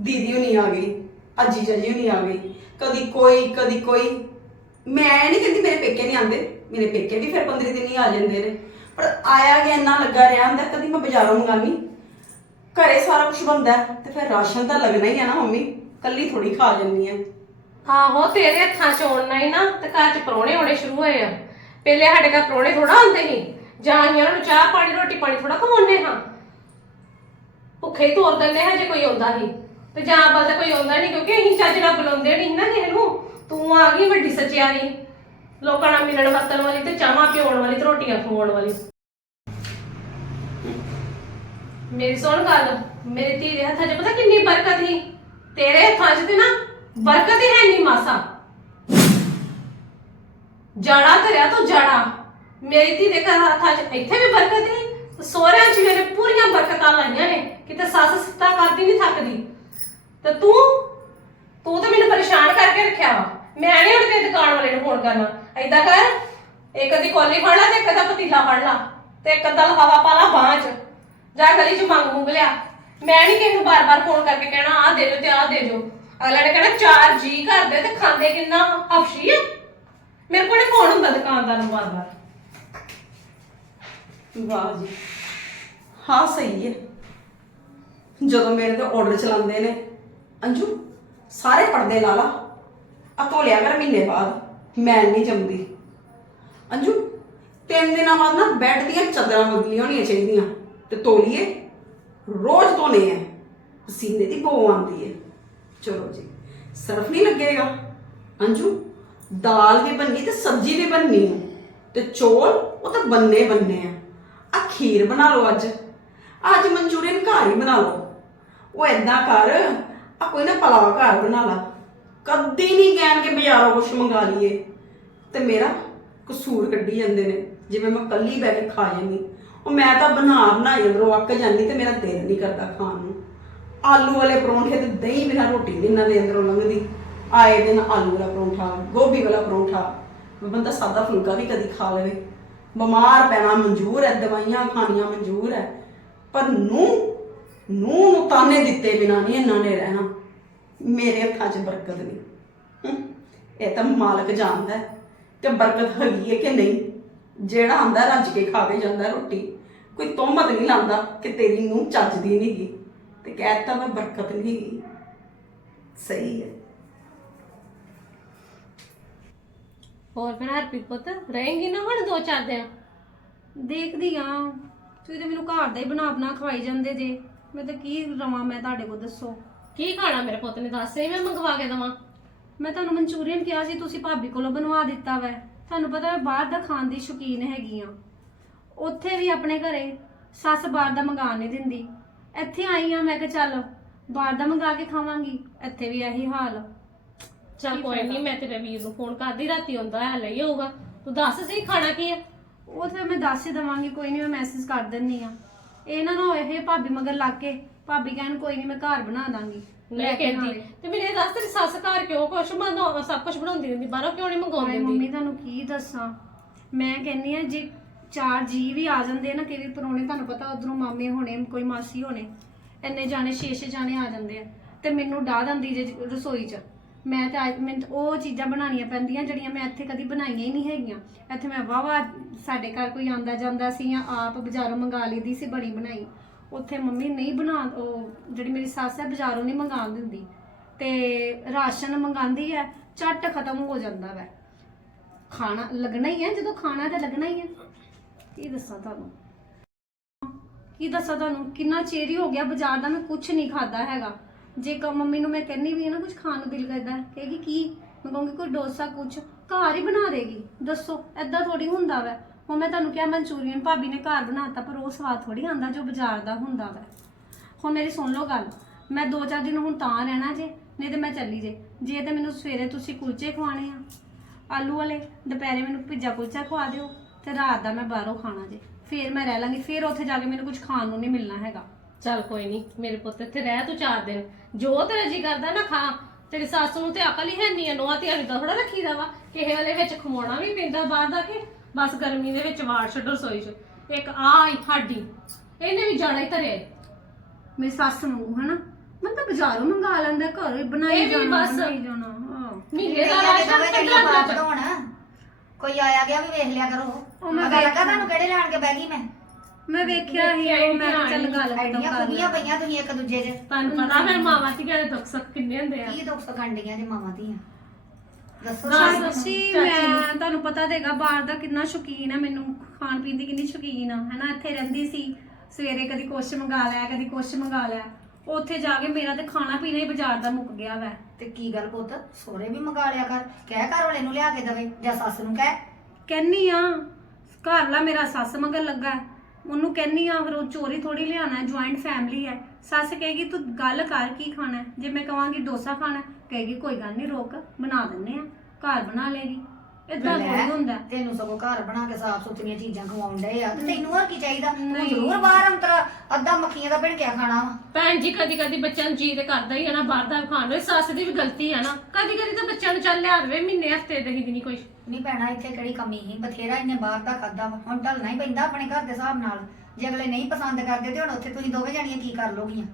ਦੀਦੀ ਹੁਣੀ ਆ ਗਈ, ਅੱਜੀ ਜਜੀ ਹੁਣੀ ਆ ਗਈ। ਕਦੀ ਕੋਈ ਕਦੀ ਕੋਈ। ਮੈਂ ਨਹੀਂ ਕਹਿੰਦੀ ਮੇਰੇ ਪੇਕੇ ਨਹੀਂ ਆਉਂਦੇ, ਮੇਰੇ ਪੇਕੇ ਵੀ ਫਿਰ 15 ਦਿਨ ਹੀ ਆ ਜਾਂਦੇ ਨੇ। ਪਰ ਆਇਆ ਗਿਆ ਇੰਨਾ ਲੱਗਾ ਰਿਹਾ ਹੁੰਦਾ, ਕਦੀ ਮੈਂ ਬਾਜ਼ਾਰੋਂ ਮੰਗਾਨੀ। ਘਰੇ ਸਾਰਾ ਕੁਝ ਬੰਦਾ ਤੇ ਫਿਰ ਰਾਸ਼ਨ ਤਾਂ ਲੱਗਣਾ ਹੀ ਆ ਨਾ ਮੰਮੀ ਕੱਲੀ ਥੋੜੀ ਖਾ ਜੰਨੀ ਆ ਆਹੋ, ਤੇਰੇ ਹੱਥਾਂ 'ਚ ਆਉਣਾ ਹੀ ਨਾ, ਤੇ ਘਰ 'ਚ ਪਰੋਣੇ ਆਉਣੇ ਸ਼ੁਰੂ ਹੋਏ ਆ। ਪਹਿਲੇ ਸਾਡੇ ਘਰ ਪਰੋਣੇ ਥੋੜਾ ਆਉਂਦੇ ਸੀ, ਜਾਂ ਅਸੀਂ ਉਹਨਾਂ ਨੂੰ ਚਾਹ ਪਾਣੀ, ਰੋਟੀ ਪਾਣੀ ਥੋੜਾ ਖਵਾਉਂਦੇ ਹਾਂ। ਭੁੱਖੇ ਹੀ ਤੋਰ ਦਿੰਦੇ ਹਾਂ ਜੇ ਕੋਈ ਆਉਂਦਾ ਸੀ ਤੇ ਜਾਂ ਬਲ ਤਾਂ ਕੋਈ ਆਉਂਦਾ ਨਹੀਂ, ਕਿਉਂਕਿ ਅਸੀਂ ਚੱਜ ਨਾਲ ਬੁਲਾਉਂਦੇ ਨਹੀਂ ਨਾ ਕਿਸੇ ਨੂੰ। ਤੂੰ ਆ ਗਈ ਵੱਡੀ ਸਚਿਆਰੀ। ਲੋਕਾਂ ਨਾਲ ਮਿਲਣ ਵਰਤਣ ਵਾਲੀ ਤੇ ਚਾਹਾਂ ਪਿਉਣ ਵਾਲੀ ਤੇ ਰੋਟੀਆਂ ਖਵਾਉਣ ਵਾਲੀ। ਮੇਰੀ ਸੁਣ ਗੱਲ, ਮੇਰੀ ਧੀ ਦੇ ਹੱਥਾਂ 'ਚ ਪਤਾ ਕਿੰਨੀ ਬਰਕਤ ਸੀ? ਤੇਰੇ ਹੱਥਾਂ 'ਚ ਤੇ ਨਾ ਬਰਕਤ ਹੀ ਹੈ ਨਹੀਂ ਮਾਸਾ। ਜਾੜਾ ਧਰਿਆ ਤੂੰ ਜਾੜਾ। ਮੇਰੀ ਧੀ ਦੇ ਘਰ ਹੱਥਾਂ 'ਚ ਇੱਥੇ ਵੀ ਬਰਕਤ ਸੀ ਸੋਹਰਿਆਂ 'ਚ ਮੇਰੇ ਪੂਰੀਆਂ ਬਰਕਤਾਂ ਲਾਈਆਂ ਨੇ। ਕਿਤੇ ਸੱਸ ਸਿੱਤਾ ਕਰਦੀ ਨਹੀਂ ਥੱਕਦੀ। ਤੇ ਤੂੰ ਤੂੰ ਤਾਂ ਮੈਨੂੰ ਪਰੇਸ਼ਾਨ ਕਰਕੇ ਰੱਖਿਆ ਵਾ। ਮੈਂ ਨਹੀਂ ਹੁਣ ਤੇ ਦੁਕਾਨ ਵਾਲੇ ਨੂੰ ਫੋਨ ਕਰਨਾ। ਐਦਾਂ ਕਰ, ਇੱਕ ਅੱਧੀ ਕੋਲੀ ਫੜ ਲਾ ਤੇ ਇੱਕ ਅੱਧਾ ਪਤੀਲਾ ਫੜ ਲਾ ਤੇ ਇੱਕ ਅੱਧਾ ਲਫਾਫਾ ਪਾ ਲਾ ਬਾਂਹ 'ਚ। ਜਾ ਗਲੀ 'ਚ ਮੰਗ ਮੁੰਗ ਲਿਆ। ਮੈਂ ਨਹੀਂ ਕਿਸੇ ਨੂੰ ਬਾਰ-ਬਾਰ ਫੋਨ ਕਰਕੇ ਕਹਿਣਾ, ਆਹ ਦੇ ਦਿਓ ਤੇ ਆਹ ਦੇ ਦਿਓ। ਅਗਲਾ ਨੇ ਕਹਿਣਾ, ਚਾਰ ਜੀ ਕਰਦੇ ਤੇ ਖਾਂਦੇ ਕਿੰਨਾ ਹਫਸ਼ੀ ਆ? ਮੇਰੇ ਕੋਲ ਨੀ ਫੋਨ ਹੁੰਦਾ ਦੁਕਾਨਦਾਰ ਨੂੰ ਬਾਰ-ਬਾਰ। ਵਾਹ ਜੀ। ਹਾਂ, ਸਹੀ ਹੈ ਜਦੋਂ ਮੇਰੇ ਤੇ ਆਰਡਰ ਚਲਾਉਂਦੇ ਨੇ। ਅੰਜੂ, ਸਾਰੇ ਪਰਦੇ ਲਾ ਲਾ। ਆ ਧੋ ਲਿਆ ਕਰ ਮਹੀਨੇ ਬਾਅਦ। ਮੈਲ ਨਹੀਂ ਜੰਮਦੀ। ਅੰਜੂ, ਤਿੰਨ ਦਿਨਾਂ ਬਾਅਦ ਨਾ ਬੈੱਡ ਦੀਆਂ ਚਾਦਰਾਂ ਬਦਲੀਆਂ ਹੋਣੀਆਂ ਚਾਹੀਦੀਆਂ। ਤੇ ਤੋਲੀਏ ਰੋਜ਼ ਧੋਣੇ ਆ। ਪਸੀਨੇ ਦੀ ਬੋ ਆਉਂਦੀ ਹੈ ਚਲੋ ਜੀ, ਸਰਫ ਨਹੀਂ ਲੱਗੇਗਾ। ਅੰਜੂ, ਦਾਲ ਵੀ ਬਣਨੀ ਤੇ ਸਬਜ਼ੀ ਵੀ ਬਣਨੀ ਹੈ ਤੇ ਚੌਲ, ਉਹ ਤਾਂ ਬੰਨੇ ਬੰਨੇ ਆ। ਆ ਖੀਰ ਬਣਾ ਲਓ ਅੱਜ। ਅੱਜ ਮਨਚੂਰੀਅਨ ਘਰ ਹੀ ਬਣਾ ਲਓ। ਉਹ ਏਦਾਂ ਕਰ, ਆ ਕੋਈ ਨਾ ਪਲਾਵਾ ਘਰ ਬਣਾ ਲਾ। ਕਦੀ ਨਹੀਂ ਕਹਿਣਗੇ ਬਾਜ਼ਾਰੋਂ ਕੁਝ ਮੰਗਾ ਲਈਏ। ਤੇ ਮੇਰਾ ਕਸੂਰ ਕੱਢੀ ਜਾਂਦੇ ਨੇ, ਜਿਵੇਂ ਮੈਂ ਕੱਲੀ ਬੈ ਕੇ ਖਾ ਜਾਂਦੀ। ਉਹ ਮੈਂ ਤਾਂ ਬਣਾ ਬਣਾਈ ਅੰਦਰੋਂ ਅੱਕ ਜਾਂਦੀ ਤੇ ਮੇਰਾ ਦਿਲ ਨਹੀਂ ਕਰਦਾ ਖਾਣ ਨੂੰ। ਆਲੂ ਵਾਲੇ ਪਰੌਂਠੇ ਤੇ ਦਹੀਂ ਬਿਨਾਂ ਰੋਟੀ ਨਹੀਂ ਇਹਨਾਂ ਦੇ ਅੰਦਰੋਂ ਲੰਘਦੀ। ਆਏ ਦਿਨ ਆਲੂ ਵਾਲਾ ਪਰੌਂਠਾ, ਗੋਭੀ ਵਾਲਾ ਪਰੌਂਠਾ। ਬੰਦਾ ਸਾਦਾ ਫੁਲਕਾ ਵੀ ਕਦੀ ਖਾ ਲਵੇ। ਬਿਮਾਰ ਪੈਣਾ ਮਨਜ਼ੂਰ ਹੈ ਦਵਾਈਆਂ ਖਾਣੀਆਂ ਮਨਜ਼ੂਰ ਹੈ ਪਰ ਨੂੰ ਨੂੰ ਨੂੰ ਤਾਨੇ ਦਿੱਤੇ ਬਿਨਾਂ ਨਹੀਂ ਇਹਨਾਂ ਨੇ ਰਹਿਣਾ। ਮੇਰੇ ਹੱਥਾਂ 'ਚ ਬਰਕਤ ਨਹੀਂ। ਹਮ, ਇਹ ਤਾਂ ਮਾਲਕ ਜਾਣਦਾ ਹੈ ਕਿ ਬਰਕਤ ਹੈਗੀ ਹੈ ਕਿ ਨਹੀਂ। ਜਿਹੜਾ ਆਂਦਾ ਰੱਜ ਕੇ ਖਾ ਕੇ ਜਾਂਦਾ ਰੋਟੀ ਕੋਈ ਤੋਮਤ ਨਹੀਂ ਲਾਉਂਦਾ ਕਿ ਤੇਰੀ ਨੂੰ ਚੱਜਦੀ ਨਹੀਂ ਗੀ ਤੇ ਕਹਿਤਾ ਮੈਂ ਬਰਕਤ ਨਹੀਂ ਹੈਗੀ। ਸਹੀ ਹੈ। ਹੋਰ ਫਿਰ ਹਰਪ੍ਰੀਤ ਪੁੱਤ ਰਹੇਂਗੀ ਨਾ ਹੁਣ ਦੋ ਚਾਰ ਦਿਨ? ਦੇਖਦੀ ਆ। ਤੁਸੀਂ ਤੇ ਮੈਨੂੰ ਘਰ ਦਾ ਹੀ ਬਣਾ ਬਣਾ ਖਵਾਈ ਜਾਂਦੇ ਜੇ। ਮੈਂ ਤਾਂ ਕੀ ਰਵਾਂ ਮੈਂ ਤੁਹਾਡੇ ਕੋਲ ਦੱਸੋ। ਕੀ ਖਾਣਾ ਮੇਰੇ ਪੁੱਤ ਨੇ? ਦੱਸ ਸਹੀ ਮੈਂ ਮੰਗਵਾ ਕੇ ਦਵਾਂ। ਮੈਂ ਤੁਹਾਨੂੰ ਮਨਚੂਰੀਅਨ ਕਿਹਾ ਸੀ ਤੁਸੀਂ ਭਾਬੀ ਕੋਲੋਂ ਬਣਵਾ ਦਿੱਤਾ ਵੈ। ਤੁਹਾਨੂੰ ਪਤਾ ਮੈਂ ਬਾਹਰ ਦਾ ਖਾਣ ਦੀ ਸ਼ੌਕੀਨ ਹੈਗੀ ਆ। ਉੱਥੇ ਵੀ ਆਪਣੇ ਘਰੇ ਸੱਸ ਬਾਹਰ ਦਾ ਮੰਗਾ ਨਹੀਂ ਦਿੰਦੀ। ਇੱਥੇ ਆਈ ਆ ਮੈਂ ਕਿਹਾ ਚੱਲ ਬਾਹਰ ਦਾ ਮੰਗਾ ਕੇ ਖਾਵਾਂਗੀ ਇੱਥੇ ਵੀ ਇਹੀ ਹਾਲ। ਚੱਲ ਕੋਈ ਨਹੀਂ ਮੈਂ ਤੇਰੇ ਵੀਰ ਨੂੰ ਫੋਨ ਕਰਦੀ ਰਾਤੀ ਆਉਂਦਾ ਹੈ ਲਈ ਹੋਊਗਾ ਤੂੰ ਦੱਸ ਸਹੀ ਖਾਣਾ ਕੀ ਹੈ? ਉਹ ਤੇ ਮੈਂ ਦੱਸ ਹੀ ਦਵਾਂਗੀ ਕੋਈ ਨਹੀਂ ਮੈਂ ਮੈਸੇਜ ਕਰ ਦਿੰਨੀ ਆ। ਇਹ ਨਾ ਇਹ ਭਾਬੀ ਮਗਰ ਲੱਗ ਕੇ ਭਾਬੀ ਕਹਿਣ ਕੋਈ ਨਹੀਂ ਮੈਂ ਘਰ ਬਣਾ ਦਾਂਗੀ। ਆਂਦੀ ਤੇ ਇਹ ਦੱਸ ਤੇਰੀ ਸੱਸ ਘਰ ਕਿਉਂ ਕੁਛ ਬਣਾਉਂਦਾ ਸਭ ਕੁਝ ਬਣਾਉਂਦੀ ਰਹਿੰਦੀ ਬਾਹਰੋਂ ਕਿਉਂ ਨਹੀਂ ਮੰਗਾਉਂਦੀ ਹਾਏ ਮੰਮੀ ਤੁਹਾਨੂੰ ਕੀ ਦੱਸਾਂ? ਮੈਂ ਕਹਿੰਨੀ ਆ ਜੇ ਚਾਰ ਜੀ ਵੀ ਆ ਜਾਂਦੇ ਆ ਨਾ ਕਈ ਵਾਰ ਪਰੋਣੇ ਤੁਹਾਨੂੰ ਪਤਾ ਉਧਰੋਂ ਮਾਮੇ ਹੋਣੇ ਕੋਈ ਮਾਸੀ ਹੋਣੇ ਇੰਨੇ ਜਾਣੇ ਛੇ ਛੇ ਜਾਣੇ ਆ ਜਾਂਦੇ ਆ ਤੇ ਮੈਨੂੰ ਡਾਹ ਦਿੰਦੀ ਜੇ ਰਸੋਈ 'ਚ। ਮੈਂ ਤਾਂ ਅੱਜ- ਮੈਨੂੰ ਉਹ ਚੀਜ਼ਾਂ ਬਣਾਉਣੀਆਂ ਪੈਂਦੀਆਂ ਜਿਹੜੀਆਂ ਮੈਂ ਇੱਥੇ ਕਦੀ ਬਣਾਈਆਂ ਹੀ ਨਹੀਂ ਹੈਗੀਆਂ। ਇੱਥੇ ਮੈਂ ਵਾਵਾ ਸਾਡੇ ਘਰ ਕੋਈ ਆਂਦਾ ਜਾਂਦਾ ਸੀ ਜਾਂ ਆਪ ਬਾਜ਼ਾਰੋਂ ਮੰਗਾ ਲਈਦੀ ਸੀ ਬਣੀ ਬਣਾਈ। ਉੱਥੇ ਮੰਮੀ ਨਹੀਂ ਬਣਾ ਉਹ ਜਿਹੜੀ ਮੇਰੀ ਸੱਸ ਹੈ ਬਾਜ਼ਾਰੋਂ ਨਹੀਂ ਮੰਗਾ ਦਿੰਦੀ। ਤੇ ਰਾਸ਼ਨ ਮੰਗਾਉਂਦੀ ਹੈ, ਝੱਟ ਖਤਮ ਹੋ ਜਾਂਦਾ ਵੈ। ਖਾਣਾ ਲੱਗਣਾ ਹੀ ਹੈ, ਜਦੋਂ ਖਾਣਾ ਤਾਂ ਲੱਗਣਾ ਹੀ ਹੈ। ਕੀ ਦੱਸਾਂ ਤੁਹਾਨੂੰ? ਕੀ ਦੱਸਾਂ ਤੁਹਾਨੂੰ? ਕਿੰਨਾ ਚਿਰ ਹੋ ਗਿਆ ਬਾਜ਼ਾਰ ਦਾ ਮੈਂ ਕੁਝ ਨਹੀਂ ਖਾਦਾ ਹੈਗਾ। ਜੇ ਕ ਮੰਮੀ ਨੂੰ ਮੈਂ ਕਹਿੰਨੀ ਵੀ ਹੈ ਨਾ ਕੁਝ ਖਾਣ ਨੂੰ ਦਿਲ ਕਰਦਾ ਹੈ, ਕਹੇਗੀ ਕੀ? ਮੈਂ ਕਹੂੰਗੀ ਕੋਈ ਡੋਸਾ ਕੁਛ ਘਰ ਹੀ ਬਣਾ ਦੇਗੀ। ਦੱਸੋ ਐਦਾਂ ਥੋੜੀ ਹੁੰਦਾ ਵੈ। ਹੁਣ ਮੈਂ ਤੁਹਾਨੂੰ ਕਿਹਾ ਮਨਚੂਰੀਅਨ ਭਾਬੀ ਨੇ ਘਰ ਬਣਾਤਾ ਪਰ ਉਹ ਸਵਾਦ ਥੋੜੀ ਆਂਦਾ ਜੋ ਬਾਜ਼ਾਰ ਦਾ ਹੁੰਦਾ ਵੈ। ਹੁਣ ਮੇਰੀ ਸੁਣ ਲਓ ਗੱਲ ਮੈਂ ਦੋ ਚਾਰ ਦਿਨ ਹੁਣ ਤਾਂ ਰਹਿਣਾ ਜੇ ਨਹੀਂ ਤੇ ਮੈਂ ਚੱਲੀ ਜੇ। ਜੇ ਤੇ ਮੈਨੂੰ ਸਵੇਰੇ ਤੁਸੀਂ ਕੁਲਚੇ ਖਵਾਣੇ ਆ ਆਲੂ ਵਾਲੇ ਦੁਪਹਿਰੇ ਮੈਨੂੰ ਪਿੱਜ਼ਾ ਕੁਲਚਾ ਖਵਾ ਦਿਓ ਤੇ ਰਾਤ ਦਾ ਮੈਂ ਬਾਹਰੋਂ ਖਾਣਾ ਜੇ। ਫੇਰ ਮੈਂ ਰਹਿ ਲਾਂਗੀ ਫੇਰ ਉੱਥੇ ਜਾ ਕੇ ਮੈਨੂੰ ਕੁਝ ਖਾਣ ਨੂੰ ਨਹੀਂ ਮਿਲਣਾ ਹੈਗਾ। ਚੱਲ ਕੋਈ ਨਹੀਂ ਮੇਰੇ ਪੁੱਤ ਇੱਥੇ ਰਹਿ ਤੂੰ ਚਾਰ ਦਿਨ। ਜੋ ਤੇਰਾ ਜੀ ਕਰਦਾ ਨਾ ਖਾ ਤੇਰੀ ਸੱਸ ਨੂੰ ਤੇ ਅਕਲ ਹੀ ਹੈ ਨਹੀਂ ਆ ਨੋਆ ਧੀਆਂ ਨੂੰ ਤਾਂ ਥੋੜਾ ਰੱਖੀਦਾ ਵਾ। ਕਿਸੇ ਵੇਲੇ ਵਿੱਚ ਖਵਾਉਣਾ ਵੀ ਪੈਂਦਾ ਬਾਹਰ ਦਾ ਕੇ ਬਸ ਗਰਮੀ ਦੇ ਵਿੱਚ ਵਾੜ ਛੱਡੋ ਰਸੋਈ 'ਚ। ਇੱਕ ਆ ਆਈ ਸਾਡੀ ਇਹਨੇ ਵੀ ਜਾਣਾ ਹੀ ਧਰਿਆ ਈ। ਮੇਰੀ ਸੱਸ ਨੂੰ ਹਨਾ? ਮੈਂ ਤਾਂ ਬਾਜ਼ਾਰੋਂ ਮੰਗਾ ਲੈਂਦਾ ਘਰ ਹੀ ਬਣਾਈ ਇਹ ਵੀ ਜਾਣਾ ਬਸ- ਬਣਾਈ ਜਾਣਾ ਹਾਂ। ਮਹੀਨੇ ਦਾ ਰਾਸ਼ਨ ਹੋਣ ਕੋਈ ਆਇਆ ਗਿਆ ਵੀ ਵੇਖ ਲਿਆ ਕਰੋ। ਉਹ ਮੈਂ ਪਤਾ ਲੱਗਾ। ਤੁਹਾਨੂੰ ਕਿਹੜੇ ਲੈਣ ਕੇ ਬਹਿ ਗਈ ਮੈਂ? ਮੈਂ ਵੇਖਿਆ ਹੀ ਉਹ ਮੈਂ ਕਿਹਾ ਚੱਲ ਗੱਲ ਐਡੀਆਂ ਕਰ ਖੁੱਬੀਆਂ ਲਾਂ। ਪਈਆਂ ਤੁਸੀਂ ਇੱਕ ਦੂਜੇ ਦੇ ਤੁਹਾਨੂੰ ਪਤਾ ਫਿਰ ਮਾਵਾਂ ਧੀਆਂ ਦੇ ਦੁੱਖ ਸੁੱਖ ਕਿੰਨੇ ਹੁੰਦੇ ਆ ਕੀ ਦੁੱਖ ਸਖੰਡੀਆਂ ਦੇ ਮਾਵਾਂ ਦੀਆਂ ਦੱਸੋ ਦੱਸ। ਸਾਨੂੰ। ਸੱਚੀ ਚਾਚੀ ਨੂੰ। ਮੈਂ ਤੁਹਾਨੂੰ ਪਤਾ ਦੇਗਾ ਬਾਹਰ ਦਾ ਕਿੰਨਾ ਸ਼ੌਕੀਨ ਹੈ ਮੈਨੂੰ ਖਾਣ ਪੀਣ ਦੀ ਕਿੰਨੀ ਸ਼ੌਕੀਨ ਆ ਹੈਨਾ ਇੱਥੇ ਰਹਿੰਦੀ ਸੀ ਸਵੇਰੇ ਕਦੀ ਕੁਛ ਮੰਗਾ ਲਿਆ ਕਦੀ ਕੁਛ ਮੰਗਾ ਲਿਆ ਉੱਥੇ ਜਾ ਕੇ ਮੇਰਾ ਤੇ ਖਾਣਾ ਪੀਣਾ ਹੀ ਬਾਜ਼ਾਰ ਦਾ ਮੁੱਕ ਗਿਆ ਵੈ ਤੇ ਕੀ ਗੱਲ ਪੁੱਤ ਸੋਹਰੇ ਵੀ ਮੰਗਾ ਲਿਆ ਕਰ ਕਹਿ ਘਰ ਵਾਲੇ ਨੂੰ ਲਿਆ ਕੇ ਦਵੇ ਜਾਂ ਸੱਸ ਨੂੰ ਕਹਿ ਕਹਿੰਨੀ ਆ ਘਰ ਲਾ ਮੇਰਾ ਸੱਸ ਮਗਰ ਲੱਗਾ ਹੈ। ਉਹਨੂੰ ਕਹਿੰਨੀ ਆ ਫਿਰ ਉਹ ਚੋਰੀ ਥੋੜੀ ਲਿਆਣਾ ਜੁਆਇੰਟ ਫੈਮਿਲੀ ਹੈ ਸੱਸ ਕਹੇਗੀ ਤੂੰ ਗੱਲ ਕਰ ਕੀ ਖਾਣਾ ਹੈ? ਜੇ ਮੈਂ ਕਵਾਂਗੀ ਡੋਸਾ ਖਾਣਾ ਹੈ, ਕਹੇਗੀ ਕੋਈ ਗੱਲ ਨਹੀਂ ਰੋਕ ਬਣਾ ਦਿੰਨੇ ਆ। ਘਰ ਬਣਾ ਲੇਗੀ ਇਦਾਂ ਲੈ, ਥੋੜੀ ਹੁੰਦਾ। ਤੈਨੂੰ ਸਗੋਂ ਘਰ ਬਣਾ ਕੇ ਸਾਫ਼ ਸੁਥਰੀਆਂ ਚੀਜ਼ਾਂ ਖਵਾਉਣ ਡਏ ਆ ਤੇ ਤੈਨੂੰ ਹੋਰ ਕੀ ਚਾਹੀਦਾ? ਤੂੰ ਨਹੀਂ। ਜ਼ਰੂਰ ਬਾਹਰ ਅੰਤਰਾ ਅੱਧਾ ਮੱਖੀਆਂ ਦਾ ਭਿਣਕਿਆ ਖਾਣਾ ਵਾ। ਭੈਣ ਜੀ ਕਦੀ ਕਦੀ ਬੱਚਿਆਂ ਨੂੰ ਜੀ ਤੇ ਕਰਦਾ ਹੀ ਨਾ ਬਾਹਰ ਦਾ ਖਾਣ ਨੂੰ। ਸੱਸ ਦੀ ਵੀ ਗਲਤੀ ਆ ਨਾ। ਕਦੀ ਕਦੀ ਤਾਂ ਬੱਚਿਆਂ ਨੂੰ ਚੱਲ ਲਿਆ ਦੇਵੇ ਮਹੀਨੇ ਹਫ਼ਤੇ ਦੇ ਹੀ ਨਹੀਂ ਕੋਈ। ਨਹੀਂ ਭੈਣਾ ਇੱਥੇ ਕਿਹੜੀ ਕਮੀ ਸੀ? ਬਥੇਰਾ ਇਹਨੇ ਬਾਹਰ ਦਾ ਖਾਦਾ ਵਾ। ਹੁਣ ਢਲਣਾ ਹੀ ਪੈਂਦਾ ਆਪਣੇ ਘਰ ਦੇ ਹਿਸਾਬ ਨਾਲ। ਜੇ ਅਗਲੇ ਨਹੀਂ ਪਸੰਦ ਕਰਦੇ ਤੇ ਹੁਣ ਉੱਥੇ ਤੁਸੀਂ ਦੋਵੇਂ ਜਾਣੀਆਂ ਕੀ ਕਰ ਲੋਗੀਆਂ।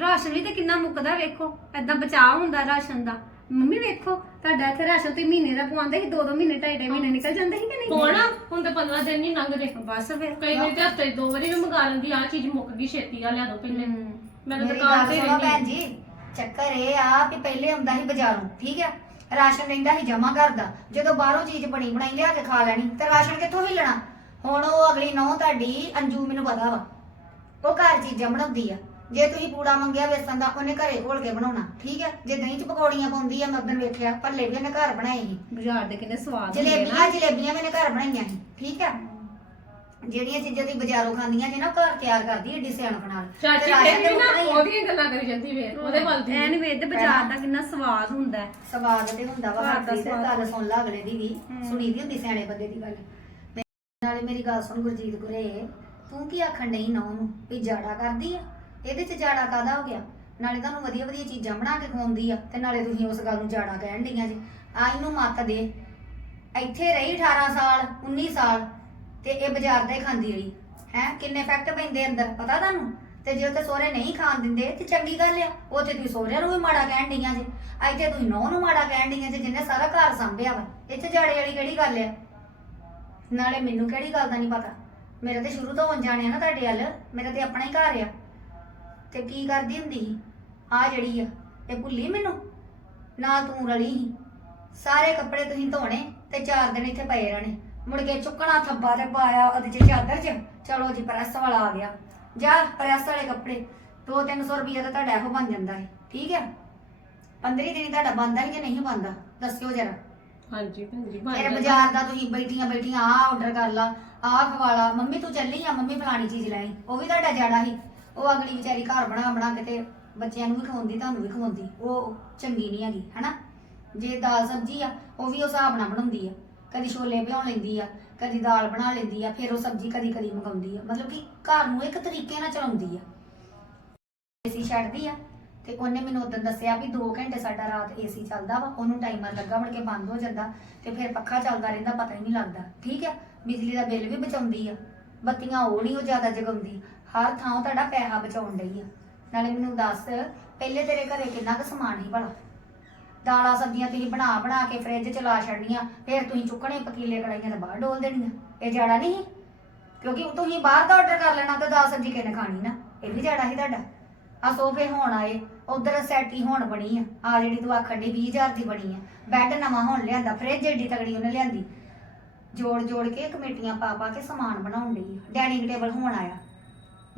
ਰਾਸ਼ਨ ਵੀ ਤੇ ਕਿੰਨਾ ਮੁੱਕਦਾ ਵੇਖੋ। ਐਦਾਂ ਬਚਾਅ ਹੁੰਦਾ ਰਾਸ਼ਨ ਦਾ। ਮੰਮੀ ਵੇਖੋ ਤੁਹਾਡਾ ਇੱਥੇ ਰਾਸ਼ਨ ਤੇ ਮਹੀਨੇ ਦਾ ਪਵਾਉਂਦੇ ਸੀ ਦੋ ਦੋ ਮਹੀਨੇ ਢਾਈ ਢਾਈ ਮਹੀਨੇ ਨਿਕਲ ਜਾਂਦੇ ਸੀ ਕਿ ਨਹੀਂ? ਹੁਣ ਹੁਣ ਤੇ 15 ਦਿਨ ਨਹੀਂ ਲੰਘਦੇ ਬਸ ਫਿਰ। ਕਈ ਵਾਰੀ ਤੇ ਹਫ਼ਤੇ ਦੋ ਵਾਰੀ ਵੀ ਮੰਗਾ ਲੈਂਦੀ ਆ ਚੀਜ਼ ਮੁੱਕ ਗਈ ਛੇਤੀ ਆ ਲਿਆ ਦੋ ਪਹਿਲੇ। ਹਮ। ਮੈਂ ਤਾਂ ਮੇਰੀ ਦੁਕਾਨ ਗੱਲ ਤੇ ਸੁਣੋ ਭੈਣ ਰਹਿੰਦੀ ਜੀ ਚੱਕਰ ਇਹ ਆ ਵੀ ਪਹਿਲੇ ਆਉਂਦਾ ਸੀ ਬਾਜ਼ਾਰੋਂ ਠੀਕ ਹੈ ਰਾਸ਼ਨ ਲੈਂਦਾ ਸੀ ਜਮਾ ਕਰਦਾ ਜਦੋਂ ਬਾਹਰੋਂ ਚੀਜ਼ ਬਣੀ ਬਣਾਈ ਲਿਆ ਕੇ ਖਾ ਲੈਣੀ ਤੇ ਰਾਸ਼ਨ ਕਿੱਥੋਂ ਹਿੱਲਣਾ ਹੁਣ ਉਹ ਅਗਲੀ ਨੌ ਤੁਹਾਡੀ ਅੰਜੂ ਮੈਨੂੰ ਪਤਾ ਵਾ। ਉਹ ਘਰ ਚੀਜ਼ਾਂ ਬਣਾਉਂਦੀ ਆ। ਜੇ ਤੁਸੀਂ ਪੂੜਾ ਮੰਗਿਆ ਵੇਸਣ ਦਾ ਉਹਨੇ ਘਰੇ ਘੋਲ ਕੇ ਬਣਾਉਣਾ ਠੀਕ ਹੈ? ਜੇ ਦਹੀਂ ਚ ਪਕੌੜੀਆਂ ਪਾਉਂਦੀ ਆ ਮੈਂ ਉਦੋਂ ਵੇਖਿਆ ਭੱਲੇ ਵੀ ਉਹਨੇ ਘਰ ਬਣਾਏ ਸੀ। ਬਾਜ਼ਾਰ ਦੇ ਕਿੰਨੇ ਸਵਾਦ ਹੁੰਦੇ ਆ ਜਲੇਬੀਆਂ ਜਲੇਬੀਆਂ ਮੈਨੇ ਘਰ ਬਣਾਈਆਂ ਸੀ ਠੀਕ ਹੈ? ਜਿਹੜੀਆਂ ਚੀਜ਼ਾਂ ਤੁਸੀਂ ਬਾਜ਼ਾਰੋਂ ਖਾਂਦੀਆਂ ਜੇ ਨਾ ਉਹ ਘਰ ਤਿਆਰ ਕਰਦੀ ਏਡੀ ਸਿਆਣਪ ਨਾਲ। ਚਾਚੀ ਨਾ। ਉਹਦੀਆਂ ਗੱਲਾਂ ਕਰੀ ਜਾਂਦੀ ਵੇ ਉਹਦੇ ਵੱਲ ਦੀ। ਐ ਨਹੀਂ ਵੇਖਦੇ ਬਾਜ਼ਾਰ ਦਾ ਕਿੰਨਾ ਸਵਾਦ ਹੁੰਦਾ ਹੈ। ਸਵਾਦ ਤੇ ਹੁੰਦਾ ਵਾ ਘਰ ਦਾ ਹਰਪ੍ਰੀਤ ਸਵਾਦ ਗੱਲ ਸੁਣ ਲਾ ਅਗਲੇ ਦੀ ਵੀ। ਸੁਣੀ ਦੀ ਹੁੰਦੀ ਸਿਆਣੇ ਬੰਦੇ ਦੀ ਗੱਲ। ਮੈਂ- ਨਾਲੇ ਮੇਰੀ ਗੱਲ ਸੁਣ ਗੁਰਜੀਤ ਗੁਰੇ ਤੂੰ ਕੀ ਆਖਣ ਨਹੀਂ ਨਾ ਉਹਨੂੰ ਵੀ ਜਾੜਾ ਕਰਦੀ ਆ? ਇਹਦੇ ਚ ਜਾੜਾ ਕਾਦਾ ਹੋ ਗਿਆ? ਨਾਲੇ ਤੁਹਾਨੂੰ ਵਧੀਆ ਵਧੀਆ ਚੀਜ਼ਾਂ ਬਣਾ ਕੇ ਖਵਾਉਂਦੀ ਆ, ਤੇ ਨਾਲੇ ਤੁਸੀਂ ਉਸ ਗੱਲ ਨੂੰ ਜਾੜਾ ਕਹਿਣ ਡੀਆਂ ਜੀ। ਆ ਇਹਨੂੰ ਮੱਤ ਦੇ। ਇੱਥੇ ਰਹੀ 18 ਸਾਲ 19 ਸਾਲ, ਤੇ ਇਹ ਬਾਜ਼ਾਰ ਦਾ ਹੀ ਖਾਂਦੀ ਰਹੀ। ਹੈ, ਕਿੰਨੇ ਫੈਕਟ ਪੈਂਦੇ ਅੰਦਰ, ਪਤਾ ਤੁਹਾਨੂੰ? ਤੇ ਜੇ ਉੱਥੇ ਸੋਹਰੇ ਨਹੀਂ ਖਾਣ ਦਿੰਦੇ, ਤੇ ਚੰਗੀ ਗੱਲ ਆ। ਉੱਥੇ ਤੁਸੀਂ ਸੋਹਰਿਆਂ ਨੂੰ ਵੀ ਮਾੜਾ ਕਹਿਣ ਡੀਆਂ ਜੇ। ਇੱਥੇ ਤੁਸੀਂ ਨੌ ਨੂੰ ਮਾੜਾ ਕਹਿਣ ਡੀਆਂ ਜੇ, ਜਿਹਨੇ ਸਾਰਾ ਘਰ ਸੰਭਿਆ ਵਾ। ਇੱਥੇ ਜਾੜੇ ਵਾਲੀ ਕਿਹੜੀ ਗੱਲ ਆ? ਨਾਲੇ ਮੈਨੂੰ ਕਿਹੜੀ ਗੱਲ ਦਾ ਨਹੀਂ ਪਤਾ? ਮੇਰਾ ਤੇ ਸ਼ੁਰੂ ਤੋਂ ਹੋਣ ਜਾਣਿਆ ਨਾ ਤੁਹਾਡੇ ਵੱਲ। ਮੇਰਾ ਤੇ ਆਪਣਾ ਹੀ ਘਰ ਆ। ਤੇ ਕੀ ਕਰਦੀ ਹੁੰਦੀ ਸੀ? ਆ ਜਿਹੜੀ ਆ ਇਹ ਭੁੱਲੀ ਮੈਨੂੰ? ਨਾਲ ਤੂੰ ਰਲੀ ਸੀ। ਸਾਰੇ ਕੱਪੜੇ ਤੁਸੀਂ ਧੋਣੇ ਤੇ ਚਾਰ ਦਿਨ ਇੱਥੇ ਪਏ ਰਹਿਣੇ। ਮੁੜ ਕੇ ਚੁੱਕਣਾ ਥੱਬਾ ਤੇ ਪਾਇਆ ਉਹਦੇ ਚ ਚਾਦਰ ਚ। ਚਲੋ ਜੀ ਪ੍ਰੈਸ ਵਾਲਾ ਆ ਗਿਆ। ਜਾ ਪ੍ਰੈਸ ਵਾਲੇ ਕੱਪੜੇ। 2-300 ਰੁਪਏ ਦਾ ਤੁਹਾਡਾ ਇਹੋ ਬਣ ਜਾਂਦਾ ਹੈ ਠੀਕ ਹੈ 15 ਦਿਨ ਤੁਹਾਡਾ ਬੰਦਾ ਹੈ ਕਿ ਨਹੀਂ ਬੰਦਾ ਦੱਸਿਓ ਜਰਾ। ਹਾਂਜੀ ਭੈਣ ਜੀ ਬਣ ਫਿਰ। ਬਾਜ਼ਾਰ ਦਾ ਤੁਸੀਂ ਬੈਠੀਆਂ ਬੈਠੀਆਂ ਆ ਆਰਡਰ ਕਰ ਲਾ ਆ ਖਵਾਲਾ ਮੰਮੀ ਤੂੰ ਚੱਲੀ ਆ ਮੰਮੀ ਫਲਾਣੀ ਚੀਜ਼ ਲੈਣੀ ਉਹ ਵੀ ਤੁਹਾਡਾ ਜਾੜਾ ਸੀ। ਉਹ ਅਗਲੀ ਵਿਚਾਰੀ ਘਰ ਬਣਾ ਬਣਾ ਕੇ ਤੇ ਬੱਚਿਆਂ ਨੂੰ ਵੀ ਖਵਾਉਂਦੀ, ਤੁਹਾਨੂੰ ਵੀ ਖਵਾਉਂਦੀ। ਉਹ ਚੰਗੀ ਨਹੀਂ ਹੈਗੀ, ਹਨਾ? ਜੇ ਦਾਲ ਸਬਜ਼ੀ ਆ, ਉਹ ਵੀ ਉਸ ਹਿਸਾਬ ਨਾਲ ਬਣਾਉਂਦੀ ਆ। ਕਦੀ ਛੋਲੇ ਭਿਉਂ ਲੈਂਦੀ ਆ, ਕਦੀ ਦਾਲ ਬਣਾ ਲੈਂਦੀ ਆ, ਫਿਰ ਉਹ ਸਬਜ਼ੀ ਕਦੀ ਕਦੀ ਮੰਗਾਉਂਦੀ ਆ। ਮਤਲਬ ਕਿ ਘਰ ਨੂੰ ਇੱਕ ਤਰੀਕੇ ਨਾਲ ਚਲਾਉਂਦੀ ਆ। ਏਸੀ ਛੱਡਦੀ ਆ ਤੇ ਉਹਨੇ ਮੈਨੂੰ ਉਦੋਂ ਦੱਸਿਆ ਵੀ 2 ਘੰਟੇ ਸਾਡਾ ਰਾਤ ਏਸੀ ਚੱਲਦਾ ਵਾ, ਉਹਨੂੰ ਟਾਈਮਰ ਲੱਗਾ, ਮੁੜ ਕੇ ਬੰਦ ਹੋ ਜਾਂਦਾ ਤੇ ਫਿਰ ਪੱਖਾ ਚੱਲਦਾ ਰਹਿੰਦਾ, ਪਤਾ ਹੀ ਨਹੀਂ ਲੱਗਦਾ। ਠੀਕ ਹੈ ਬਿਜਲੀ ਦਾ ਬਿੱਲ ਵੀ ਬਚਾਉਂਦੀ ਆ। ਬੱਤੀਆਂ ਉਹ ਨਹੀਂ ਉਹ ਜ਼ਿਆਦਾ ਜਗਾਉਂਦੀ। ਹਰ ਥਾਂ ਉਹ ਤੁਹਾਡਾ ਪੈਸਾ ਬਚਾਉਣ ਡਈ ਆ। ਨਾਲੇ ਮੈਨੂੰ ਦੱਸ, ਪਹਿਲੇ ਤੇਰੇ ਘਰੇ ਕਿੰਨਾ ਕੁ ਸਮਾਨ ਸੀ ਭਲਾ? ਦਾਲਾਂ ਸਬਜ਼ੀਆਂ ਤੁਸੀਂ ਬਣਾ ਬਣਾ ਕੇ ਫ੍ਰਿਜ ਚ ਲਾ ਛੱਡਣੀਆਂ, ਫਿਰ ਤੁਸੀਂ ਚੁੱਕਣੇ ਪਤੀਲੇ ਕੜਾਈਆਂ ਤੇ ਬਾਹਰ ਡੋਲ ਦੇਣੀਆਂ। ਇਹ ਜਾੜਾ ਨਹੀਂ ਸੀ? ਕਿਉਂਕਿ ਤੁਸੀਂ ਬਾਹਰ ਦਾ ਆਰਡਰ ਕਰ ਲੈਣਾ ਤੇ ਦਾਲ ਸਬਜ਼ੀ ਕਿਹਨੇ ਖਾਣੀ ਨਾ? ਇਹ ਵੀ ਜਾੜਾ ਸੀ ਤੁਹਾਡਾ। ਆ ਸੋਫੇ ਹੁਣ ਆਏ, ਉਧਰ ਸੈਟੀ ਹੁਣ ਬਣੀ ਆ। ਆ ਜਿਹੜੀ ਤੂੰ ਆਖਣ ਦੀ 20000 ਦੀ ਬਣੀ ਆ। ਬੈੱਡ ਨਵਾਂ ਹੁਣ ਲਿਆਂਦਾ ਫ੍ਰਿਜ ਏਡੀ ਤਗੜੀ ਉਹਨੇ ਲਿਆਂਦੀ। ਜੋੜ ਜੋੜ ਕੇ ਕਮੇਟੀਆਂ ਪਾ ਪਾ ਕੇ ਸਮਾਨ ਬਣਾਉਣ ਲਈ ਡਾਈਨਿੰਗ ਟੇਬਲ ਹੁਣ ਆਇਆ।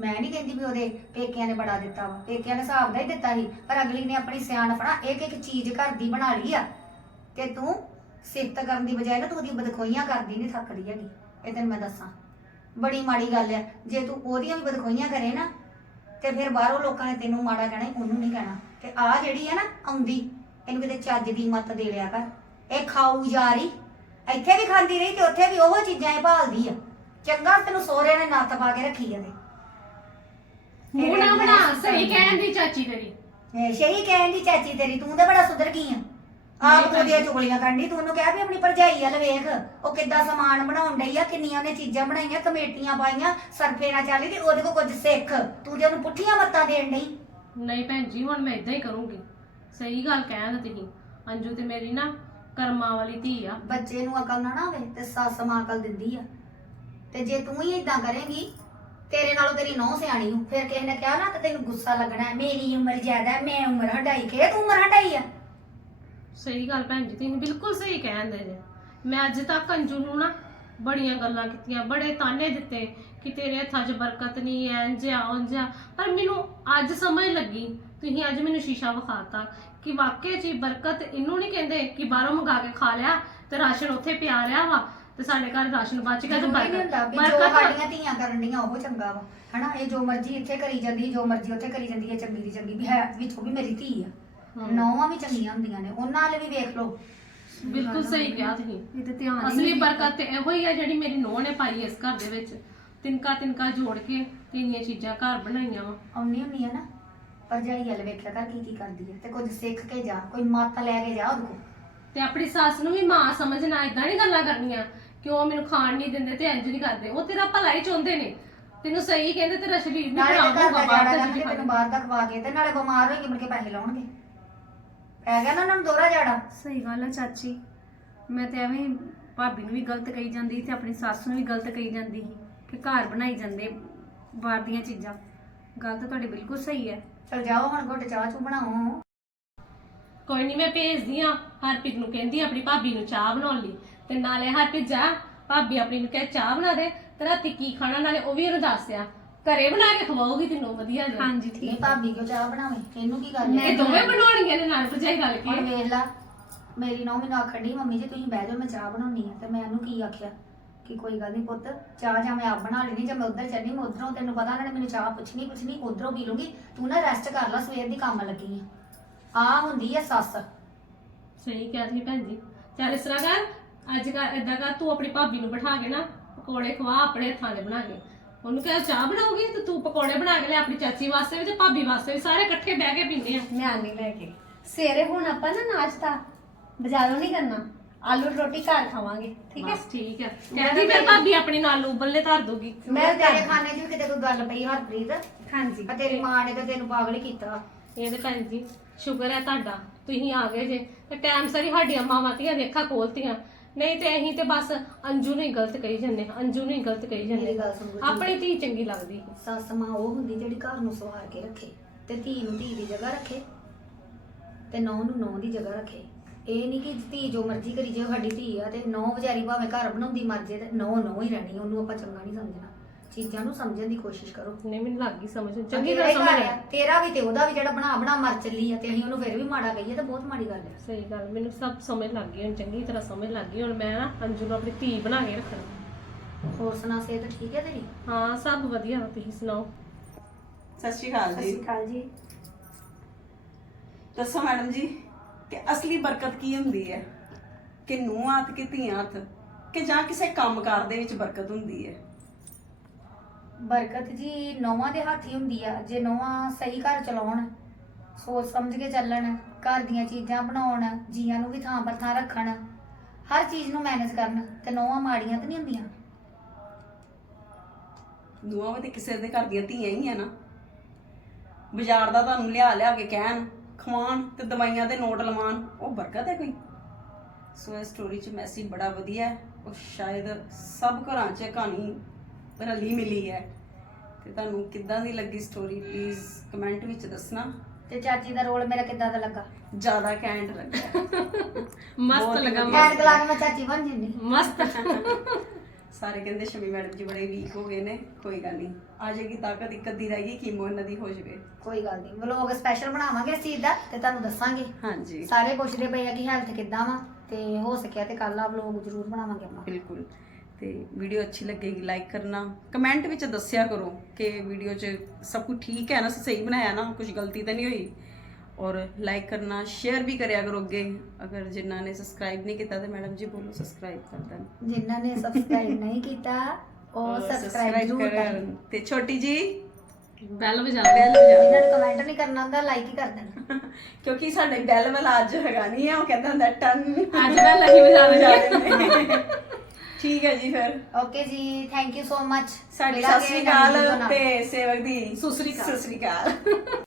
ਮੈਂ ਨਹੀਂ ਕਹਿੰਦੀ ਵੀ ਉਹਦੇ ਪੇਕਿਆਂ ਨੇ ਬੜਾ ਦਿੱਤਾ ਵਾ। ਪੇਕਿਆਂ ਨੇ ਹਿਸਾਬ ਦਾ ਹੀ ਦਿੱਤਾ ਸੀ, ਪਰ ਅਗਲੀ ਨੇ ਆਪਣੀ ਸਿਆਣਪਣਾ ਇੱਕ ਇੱਕ ਚੀਜ਼ ਘਰ ਦੀ ਬਣਾ ਲਈ ਆ। ਤੇ ਤੂੰ ਸਿਫਤ ਕਰਨ ਦੀ ਬਜਾਏ ਨਾ ਤੂੰ ਉਹਦੀ ਬਦਖੋਈਆਂ ਕਰਦੀ ਨਹੀਂ ਥੱਕਦੀ ਹੈਗੀ। ਇਹ ਤੈਨੂੰ ਮੈਂ ਦੱਸਾਂ। ਬੜੀ ਮਾੜੀ ਗੱਲ ਹੈ ਜੇ ਤੂੰ ਉਹਦੀਆਂ ਵੀ ਬਦਖੋਈਆਂ ਕਰੇ ਨਾ, ਤੇ ਫਿਰ ਬਾਹਰੋਂ ਲੋਕਾਂ ਨੇ ਤੈਨੂੰ ਮਾੜਾ ਕਹਿਣਾ, ਉਹਨੂੰ ਨਹੀਂ ਕਹਿਣਾ। ਤੇ ਆ ਜਿਹੜੀ ਹੈ ਨਾ ਆਉਂਦੀ, ਇਹਨੂੰ ਕਿਤੇ ਚੱਜ ਦੀ ਮੱਤ ਦੇ ਲਿਆ ਕਰ। ਇਹ ਖਾਊ ਜਾ ਰਹੀ। ਇੱਥੇ ਵੀ ਖਾਂਦੀ ਰਹੀ ਤੇ ਉੱਥੇ ਵੀ ਉਹੋ ਚੀਜ਼ਾਂ ਇਹ ਭਾਲਦੀ ਆ। ਚੰਗਾ ਤੈਨੂੰ ਸੋਹਰੇ ਨੇ ਨੱਤ ਪਾ ਕੇ ਰੱਖੀ ਆ ਤੇ। ਮੂੰਹ ਨਾ ਬਣਾ ਸਹੀ ਕਹਿਣ ਦੀ ਚਾਚੀ ਤੇਰੀ। ਇਹ ਸਹੀ ਕਹਿਣ ਦੀ ਚਾਚੀ ਤੇਰੀ ਤੂੰ ਤਾਂ ਬੜਾ ਸੁਧਰ ਗਈ ਆ। ਆਪ ਤੂੰ ਦੀਆਂ ਚੁਗਲੀਆਂ ਕਰਨੀ ਤੂੰ ਉਹਨੂੰ ਕਹਿ ਵੀ ਆਪਣੀ ਭਰਜਾਈ ਵੱਲ ਵੇਖ ਉਹ ਕਿੱਦਾਂ ਸਮਾਨ ਬਣਾਉਣ ਡਈ ਆ ਕਿੰਨੀਆਂ ਉਹਨੇ ਚੀਜ਼ਾਂ ਬਣਾਈਆਂ ਕਮੇਟੀਆਂ ਪਾਈਆਂ ਸਰਫੇ ਨਾਲ ਚੱਲੀ ਤੇ ਉਹਦੇ ਕੋਲ ਕੁਝ ਸਿੱਖ। ਤੂੰ ਜੇ ਉਹਨੂੰ ਪੁੱਠੀਆਂ ਮੱਤਾਂ ਦੇਣ ਡਈ। ਨਹੀਂ ਭੈਣ ਜੀ ਹੁਣ ਮੈਂ ਇਦਾਂ ਹੀ ਕਰੂੰਗੀ। ਸਹੀ ਗੱਲ ਕਹਿਣ ਤੁਸੀਂ। ਅੰਜੂ ਤੇ ਮੇਰੀ ਨਾ ਕਰਮਾਂ ਵਾਲੀ ਧੀ ਆ। ਬੱਚੇ ਨੂੰ ਅਕਲ ਨਾ ਨਾ ਹੋਵੇ ਤੇ ਸੱਸ ਮਾਂ ਅਕਲ ਦਿੰਦੀ ਆ। ਤੇ ਜੇ ਤੂੰ ਹੀ ਇਦਾਂ ਕਰੇਂਗੀ ਤੇਰੇ ਨਾਲੋਂ ਤੇਰੀ ਨੌ ਸਿਆਣੀ ਹੂੰ। ਫਿਰ ਕਿਸੇ ਨੇ ਕਿਹਾ ਨਾ ਤੇ ਤੈਨੂੰ ਗੁੱਸਾ ਲੱਗਣਾ ਹੈ, ਮੇਰੀ ਉਮਰ ਜ਼ਿਆਦਾ ਹੈ, ਮੈਂ ਉਮਰ ਹਟਾਈ। ਕੇ ਉਮਰ ਹਟਾਈ ਆ? ਸਹੀ ਗੱਲ ਭੈਣ ਜੀ ਤੁਸੀਂ ਬਿਲਕੁਲ ਸਹੀ ਕਹਿੰਦੇ ਜੇ। ਮੈਂ ਅੱਜ ਤੱਕ ਅੰਜੂ ਨੂੰ ਨਾ ਬੜੀਆਂ ਗੱਲਾਂ ਕੀਤੀਆਂ ਬੜੇ ਤਾਨੇ ਦਿੱਤੇ ਕਿ ਤੇਰੇ ਹੱਥਾਂ 'ਚ ਬਰਕਤ ਨਹੀਂ ਐ ਇੰਜ ਆ ਪਰ ਮੈਨੂੰ ਅੱਜ ਸਮਝ ਲੱਗੀ ਤੁਸੀਂ ਅੱਜ ਮੈਨੂੰ ਸ਼ੀਸ਼ਾ ਵਿਖਾਤਾ ਕਿ ਵਾਕਿਆ 'ਚ ਹੀ ਬਰਕਤ ਇਹਨੂੰ ਨਹੀਂ ਕਹਿੰਦੇ ਕਿ ਬਾਹਰੋਂ ਮੰਗਾ ਕੇ ਖਾ ਲਿਆ ਤੇ ਰਾਸ਼ਨ ਉੱਥੇ ਪਿਆ ਰਿਹਾ ਵਾ। ਤੇ ਸਾਡੇ ਘਰ ਰਾਸ਼ਨ ਬਚ ਗਿਆ ਤੇ ਜ਼ਰੂਰੀ ਨਹੀਂ ਹੁੰਦਾ ਬਰਕਤ ਵੀ ਜੋ ਬਰਕਤ ਸਾਡੀਆਂ ਧੀਆਂ ਕਰਨ ਡੀਆਂ ਉਹ ਚੰਗਾ ਵਾ ਹਨਾ? ਇਹ ਜੋ ਮਰਜ਼ੀ ਇੱਥੇ ਕਰੀ ਜਾਂਦੀ ਜੋ ਮਰਜ਼ੀ ਉੱਥੇ ਕਰੀ ਜਾਂਦੀ ਹੈ ਚੰਗੀ ਦੀ ਚੰਗੀ। ਵੀ ਹੈ ਵਿੱਚੋਂ ਵੀ ਮੇਰੀ ਧੀ ਆ ਹਮ। ਨੌਵਾਂ ਵੀ ਚੰਗੀਆਂ ਹੁੰਦੀਆਂ ਨੇ ਉਹਨਾਂ ਵਾਲੇ ਵੀ ਵੇਖ ਲਓ। ਬਿਲਕੁਲ ਸਹੀ ਕਿਹਾ ਤੁਸੀਂ। ਇਹ ਤੇ ਧਿਆਨ ਹੀ ਅਸਲੀ ਨਹੀਂ ਬਰਕਤ ਤੇ ਇਹੋ ਹੀ ਹੈ ਜਿਹੜੀ ਮੇਰੀ ਨੂੰਹ ਨੇ ਪਾਈ ਇਸ ਘਰ ਦੇ ਵਿੱਚ। ਤਿਨਕਾ ਤਿਨਕਾ ਜੋੜ ਕੇ ਤੇ ਇੰਨੀਆਂ ਚੀਜ਼ਾਂ ਘਰ ਬਣਾਈਆਂ ਵਾ। ਆਉਣੀ ਹੁੰਦੀ ਆ ਨਾ ਭਰਜਾਈ ਵੱਲ ਵੇਖਿਆ ਕਰ ਕੀ ਕੀ ਕਰਦੀ ਹੈ ਤੇ ਕੁਝ ਸਿੱਖ ਕੇ ਜਾ ਕੋਈ ਮੱਤ ਲੈ ਕੇ ਜਾ ਉਹਦੇ ਕੋਲ। ਤੇ ਆਪਣੀ ਸੱਸ ਨੂੰ ਵੀ ਮਾਂ ਸਮਝਣਾ ਇਦਾਂ ਨਹੀਂ ਗੱਲਾਂ ਕਰਨੀਆਂ। ਕਿ ਉਹ ਮੈਨੂੰ ਖਾਣ ਨਹੀਂ ਦਿੰਦੇ ਤੇ ਇੰਜ ਨਹੀਂ ਕਰਦੇ? ਉਹ ਤੇਰਾ ਭਲਾ ਹੀ ਚਾਹੁੰਦੇ ਨੇ। ਤੈਨੂੰ ਸਹੀ ਕਹਿੰਦੇ ਤੇਰਾ ਸਰੀਰ ਨਹੀਂ ਨਾਲੇ ਖਰਾਬ ਹੋਊਗਾ ਬਾਹਰ ਜਾੜਾ ਦਾ ਕਰਕੇ ਚੀਜ਼ ਤੈਨੂੰ ਬਾਹਰ ਦਾ ਖਵਾ ਕੇ ਤੇ ਨਾਲੇ ਬਿਮਾਰ ਹੋਏਗੀ ਮੁੜ ਕੇ ਪੈਸੇ ਲਾਉਣਗੇ। ਪੈ ਗਿਆ ਨਾ ਉਹਨਾਂ ਨੂੰ ਦੋਹਰਾ ਜਾੜਾ? ਸਹੀ ਗੱਲ ਹੈ ਚਾਚੀ। ਮੈਂ ਤੇ ਐਵੇਂ ਭਾਬੀ ਨੂੰ ਵੀ ਗਲਤ ਕਹੀ ਜਾਂਦੀ ਤੇ ਆਪਣੀ ਸੱਸ ਨੂੰ ਵੀ ਗਲਤ ਕਹੀ ਜਾਂਦੀ ਸੀ ਕਿ ਘਰ ਬਣਾਈ ਜਾਂਦੇ ਬਾਹਰ ਦੀਆਂ ਚੀਜ਼ਾਂ। ਗੱਲ ਤਾਂ ਤੁਹਾਡੀ ਬਿਲਕੁਲ ਸਹੀ ਹੈ। ਚਲ ਜਾਓ ਹੁਣ ਘੁੱਟ ਚਾਹ ਚੂ ਬਣਾਓ। ਕੋਈ ਨਹੀਂ ਮੈਂ ਭੇਜਦੀ ਆ ਹਰਪ੍ਰੀਤ ਨੂੰ ਕਹਿੰਦੀ ਆ ਆਪਣੀ ਭਾਬੀ ਨੂੰ ਚਾਹ ਬਣਾਉਣ ਲਈ। ਤੇ ਨਾਲੇ ਹਰਪ੍ਰੀਤ ਜਾ। ਭਾਬੀ ਆਪਣੀ ਨੂੰ ਕਹਿ ਚਾਹ ਬਣਾ ਦੇ। ਤੇ ਰਾਤੀ ਕੀ ਖਾਣਾ? ਨਾਲੇ ਉਹ ਵੀ ਉਹਨੂੰ ਦੱਸਿਆ ਘਰੇ ਬਣਾ ਕੇ ਖਵਾਉਗੀ ਤੈਨੂੰ ਵਧੀਆ ਜਿਹਾ ਹਾਂਜੀ ਨਹੀਂ ਠੀਕ ਭਾਬੀ ਕਿਉਂ ਚਾਹ ਬਣਾਵੇ? ਇਹਨੂੰ ਕੀ ਗੱਲ ਹੈ? ਇਹ ਦੋਵੇਂ ਬਣਾਉਣਗੇ ਨੇ ਨਾਲ ਭਜਾਈ ਰਲ ਹੁਣ ਕੇ ਵੇਖ ਲਾ ਮੇਰੀ ਨੌਂ ਮੈਨੂੰ ਆਖਣ ਡਈ ਮੰਮੀ ਜੀ ਤੁਸੀਂ ਬਹਿ ਜਾਓ ਮੈਂ ਚਾਹ ਬਣਾਉਣੀ ਆ। ਤੇ ਮੈਂ ਉਹਨੂੰ ਕੀ ਆਖਿਆ? ਕਿ ਕੋਈ ਗੱਲ ਨਹੀਂ ਪੁੱਤ ਚਾਹ ਜਾਂ ਮੈਂ ਆਪ ਬਣਾ ਲੈਣੀ ਜਾਂ ਮੈਂ ਉਧਰ ਚੱਲਣੀ ਮੈਂ ਉਧਰੋਂ ਤੈਨੂੰ ਪਤਾ ਉਹਨਾਂ ਨੇ ਮੈਨੂੰ ਚਾਹ ਪੁੱਛਣੀ ਪੁੱਛਣੀ ਉਧਰੋਂ ਪੀ ਲੂੰਗੀ। ਤੂੰ ਨਾ ਰੈਸਟ ਕਰ ਲੈ ਸਵੇਰ ਦੀ ਕੰਮ ਲੱਗੀ ਆ। ਆ ਹੁੰਦੀ ਆ ਸੱਸ। ਸਹੀ ਕਿਹਾ ਸੀ ਭੈਣ ਜੀ। ਚੱਲ ਇਸ ਤਰ੍ਹਾਂ ਕਰ ਅੱਜ ਕੱਲ ਏਦਾਂ ਕਰ ਤੂੰ ਆਪਣੀ ਭਾਬੀ ਨੂੰ ਬਿਠਾ ਕੇ ਨਾ ਪਕੌੜੇ ਖਵਾ ਆਪਣੇ ਹੱਥਾਂ ਦੇ ਬਣਾ ਕੇ। ਉਹਨੂੰ ਕਹਿ ਚਾਹ ਬਣਾਉਗੀ ਤੇ ਤੂੰ ਪਕੌੜੇ ਬਣਾ ਕੇ ਲੈ ਆਪਣੀ ਚਾਚੀ ਵਾਸਤੇ ਵੀ ਤੇ ਭਾਬੀ ਵਾਸਤੇ ਵੀ। ਸਾਰੇ ਇਕੱਠੇ ਬਹਿ ਕੇ ਪੀਂਦੇ ਆ। ਮੈਂ ਨਹੀਂ ਲੈ ਕੇ। ਸਵੇਰੇ ਹੁਣ ਆਪਾਂ ਨਾ ਨਾਸ਼ਤਾ ਬਾਜ਼ਾਰੋਂ ਨਹੀਂ ਕਰਨਾ। ਆਲੂ ਰੋਟੀ ਘਰ ਖਾਵਾਂਗੇ ਠੀਕ ਹੈ? ਬਸ ਠੀਕ ਹੈ। ਕਹਿੰਦੀ ਫਿਰ ਭਾਬੀ ਆਪਣੀ ਨਾਲ ਉਬਲਨੇ ਧਰ ਦੂਗੀ ਮੈਂ ਤੇਰੇ ਖਾਣੇ 'ਚ ਵੀ ਕਿਤੇ ਕੋਈ ਗੱਲ ਪਈ ਹਰਪ੍ਰੀਤ? ਹਾਂਜੀ। ਆ ਤੇਰੀ ਮਾਂ ਨੇ ਤਾਂ ਤੈਨੂੰ ਪਾਗਲ ਕੀਤਾ। ਇਹਦੇ ਭੈਣ ਜੀ ਸ਼ੁਕਰ ਹੈ ਤੁਹਾਡਾ। ਤੁਸੀਂ ਆ ਗਏ ਜੇ। ਤੇ ਟਾਈਮ ਸਾਰੀ ਸਾਡੀਆਂ ਮਾਵਾਂ ਧੀਆਂ ਅੱਖਾਂ ਖੋਲਤੀਆਂ। ਨਹੀਂ ਤੇ ਅਸੀਂ ਤੇ ਬਸ ਅੰਜੂ ਨੂੰ ਹੀ ਗਲਤ ਕਹੀ ਜੰਨੇ ਅੰਜੂ ਨੂੰ ਹੀ ਗਲਤ ਕਹੀ ਮੇਰੀ ਜੰਨੇ ਗੱਲ ਸੁਣ ਗੁਰਜੀਤ। ਆਪਣੀ ਧੀ ਚੰਗੀ ਲੱਗਦੀ ਸੱਸ ਮਾਂ ਉਹ ਹੁੰਦੀ ਜਿਹੜੀ ਘਰ ਨੂੰ ਸਵਾਰ ਕੇ ਰੱਖੇ ਤੇ ਧੀ ਨੂੰ ਧੀ ਦੀ ਜਗ੍ਹਾ ਰੱਖੇ ਤੇ ਨੌ ਨੂੰ ਨੌ ਦੀ ਜਗ੍ਹਾ ਰੱਖੇ। ਇਹ ਨਹੀਂ ਕਿ ਧੀ ਜੋ ਮਰਜ਼ੀ ਕਰੀ ਜੇ ਉਹ ਸਾਡੀ ਧੀ ਆ ਤੇ ਨੌ ਵਿਚਾਰੀ ਭਾਵੇਂ ਘਰ ਬਣਾਉਂਦੀ ਮਰ ਜੇ ਤੇ ਨੌ ਨੌ ਹੀ ਰਹਿਣੀ ਉਹਨੂੰ ਆਪਾਂ ਚੰਗਾ ਨਹੀਂ ਸਮਝਣਾ। ਚੀਜ਼ਾਂ ਨੂੰ ਸਮਝਣ ਦੀ ਕੋਸ਼ਿਸ਼ ਕਰੋ। ਨਹੀਂ ਮੈਨੂੰ ਲੱਗ ਗਈ ਸਮਝ। ਚੰਗੀ ਤਰ੍ਹਾਂ ਸਮਝ ਆ। ਤੇਰਾ ਵੀ ਤੇ ਉਹਦਾ ਵੀ ਜਿਹੜਾ ਬਣਾ ਬਣਾ ਮਰ ਚੱਲੀ ਆ ਤੇ ਅਸੀਂ ਉਹਨੂੰ ਫਿਰ ਵੀ ਮਾੜਾ ਕਹੀਏ ਤਾਂ ਬਹੁਤ ਮਾੜੀ ਗੱਲ ਹੈ ਸਹੀ ਗੱਲ ਮੈਨੂੰ ਸਭ ਸਮਝ ਲੱਗ ਗਈ ਹੁਣ ਚੰਗੀ ਤਰ੍ਹਾਂ ਸਮਝ ਲੱਗ ਗਈ ਹੁਣ ਮੈਂ ਨਾ ਅੰਜੂ ਨੂੰ ਆਪਣੀ ਧੀ ਬਣਾ ਕੇ ਰੱਖਣਾ। ਹੋਰ ਸੁਣਾ ਸਿਹਤ ਠੀਕ ਹੈ ਤੇਰੀ? ਹਾਂ ਸਭ ਵਧੀਆ ਤੁਸੀਂ ਸੁਣਾਓ? ਸਤਿ ਸ਼੍ਰੀ ਅਕਾਲ ਸਤਿ ਜੀ ਸ਼੍ਰੀ ਅਕਾਲ ਜੀ। ਦੱਸੋ ਮੈਡਮ ਜੀ ਕਿ ਅਸਲੀ ਬਰਕਤ ਕੀ ਹੁੰਦੀ ਹੈ? ਕਿ ਨੂੰਹਾਂ ਹੱਥ ਕਿ ਧੀਆਂ ਹੱਥ ਕਿ ਜਾਂ ਕਿਸੇ ਕੰਮਕਾਰ ਦੇ ਵਿੱਚ ਬਰਕਤ ਹੁੰਦੀ ਹੈ? ਬਰਕਤ ਜੀ ਨੌਵਾਂ ਦੇ ਹੱਥ ਹੀ ਹੁੰਦੀ ਆ, ਜੇ ਨੌਵਾਂ ਸਹੀ ਘਰ ਚਲਾਉਣ, ਸੋਚ ਸਮਝ ਕੇ ਚੱਲਣ, ਘਰ ਦੀਆਂ ਚੀਜ਼ਾਂ ਬਣਾਉਣ, ਜੀਆਂ ਨੂੰ ਵੀ ਥਾਂ ਪਰ ਥਾਂ ਰੱਖਣ, ਹਰ ਚੀਜ਼ ਨੂੰ ਮੈਨੇਜ ਕਰਨ, ਤੇ ਨੌਵਾਂ ਮਾੜੀਆਂ ਤਾਂ ਨਹੀਂ ਹੁੰਦੀਆਂ? ਦੁਆ ਤੇ ਕਿਸੇ ਦੇ ਘਰ ਦੀਆਂ ਧੀਆਂ ਹੀ ਆ ਨਾ। ਬਾਜ਼ਾਰ ਦਾ ਤੁਹਾਨੂੰ ਲਿਆ ਲਿਆ ਕੇ ਕਹਿਣ ਖਵਾਣ ਤੇ ਦਵਾਈਆਂ ਦੇ ਨੋਟ ਲਵਾਣ ਉਹ ਬਰਕਤ ਹੈ ਕੋਈ? ਸੋ ਇਹ ਸਟੋਰੀ ਚ ਮੈਸੇਜ ਬੜਾ ਵਧੀਆ ਹੈ ਉਹ ਸ਼ਾਇਦ ਸਭ ਘਰਾਂ 'ਚ ਇਹ ਕਹਾਣੀ ਰਲੀ ਮਿਲੀ ਹੈ। ਤੇ ਤੁਹਾਨੂੰ ਕਿੱਦਾਂ ਦੀ ਲੱਗੀ ਸਟੋਰੀ ਪਲੀਜ਼ ਕਮੈਂਟ ਵਿੱਚ ਦੱਸਣਾ। ਤੇ ਚਾਚੀ ਦਾ ਰੋਲ ਮੇਰਾ ਕਿੱਦਾਂ ਦਾ ਲੱਗਾ? ਜ਼ਿਆਦਾ ਕੈਂਡ ਲੱਗਾ। ਮਸਤ ਬਹੁਤ ਲੱਗਾ ਵਧੀਆ। ਐਡ ਲਾ ਕੇ ਮੈਂ ਚਾਚੀ ਬਣ ਜਿੰਨੀ ਮਸਤ। ਸਾਰੇ ਕਹਿੰਦੇ ਸ਼ਮੀ ਮੈਡਮ ਜੀ ਬੜੇ ਵੀਕ ਹੋ ਗਏ ਨੇ। ਕੋਈ ਗੱਲ ਨਹੀਂ। ਆ ਜਾਏਗੀ ਤਾਕਤ ਇੱਕ ਅੱਧੀ ਰਹਿ ਗਈ ਕੀਮੋ ਇਹਨਾਂ ਦੀ ਹੋ ਜਾਵੇ। ਕੋਈ ਗੱਲ ਨਹੀਂ। ਵਲੋਗ ਸਪੈਸ਼ਲ ਬਣਾਵਾਂਗੇ ਇਸ ਚੀਜ਼ ਦਾ ਤੇ ਤੁਹਾਨੂੰ ਦੱਸਾਂਗੇ। ਹਾਂਜੀ। ਸਾਰੇ ਪੁੱਛਦੇ ਪਏ ਆ ਕਿ ਹੈਲਥ ਕਿੱਦਾਂ ਵਾ ਤੇ ਹੋ ਸਕਿਆ ਤੇ ਕੱਲ ਆ ਵਲੋਗ ਜ਼ਰੂਰ ਬਣਾਵਾਂਗੇ ਬਿਲਕੁਲ। ਤੇ ਵੀਡੀਓ ਅੱਛੀ ਲੱਗੇਗੀ ਲਾਈਕ ਕਰਨਾ। ਕਮੈਂਟ ਵਿੱਚ ਦੱਸਿਆ ਕਰੋ ਕਿ ਵੀਡੀਓ 'ਚ ਸਭ ਕੁਝ ਠੀਕ ਹੈ ਨਾ ਸਹੀ ਬਣਾਇਆ ਨਾ ਕੁਝ ਗਲਤੀ ਤਾਂ ਨਹੀਂ ਹੋਈ। ਔਰ ਲਾਈਕ ਕਰਨਾ ਸ਼ੇਅਰ ਵੀ ਕਰਿਆ ਕਰੋ ਅੱਗੇ। ਅਗਰ ਜਿਨ੍ਹਾਂ ਨੇ ਸਬਸਕ੍ਰਾਈਬ ਨਹੀਂ ਕੀਤਾ ਤਾਂ ਮੈਡਮ ਜੀ ਬੋਲੋ ਸਬਸਕ੍ਰਾਈਬ ਕਰ ਦੇਣ। ਜਿਨ੍ਹਾਂ ਨੇ ਸਬਸਕ੍ਰਾਈਬ ਨਹੀਂ ਕੀਤਾ ਉਹ ਸਬਸਕ੍ਰਾਈਬ ਜ਼ਰੂਰ ਕਰਨ। ਤੇ ਛੋਟੀ ਜੀ? ਬੈਲ ਵਜਾ ਬੈਲ ਵਜਾ ਜਿਨ੍ਹਾਂ ਨੇ ਕਮੈਂਟ ਨਹੀਂ ਕਰਨਾ ਹੁੰਦਾ ਲਾਈਕ ਹੀ ਕਰ ਦੇਣਾ। ਕਿਉਂਕਿ ਸਾਡੇ ਬੈਲ ਵਾਲਾ ਅੱਜ ਹੈਗਾ ਨਹੀਂ ਹੈ ਉਹ ਕਹਿੰਦਾ ਹੁੰਦਾ ਟਨ ਅੱਜ ਬੈਲ ਅਸੀਂ ਵਜਾ ਵਜਾ। ਠੀਕ ਹੈ ਜੀ ਫਿਰ। ਓਕੇ ਜੀ ਥੈਂਕ ਯੂ ਸੋ ਮਚ ਸਾਡੀ ਸਤਿ ਸ੍ਰੀ ਅਕਾਲ ਤੇ ਸੇਵਕ ਦੀ ਸਤਿ ਸ੍ਰੀ ਅਕਾਲ। ਸਤਿ ਸ੍ਰੀ ਅਕਾਲ।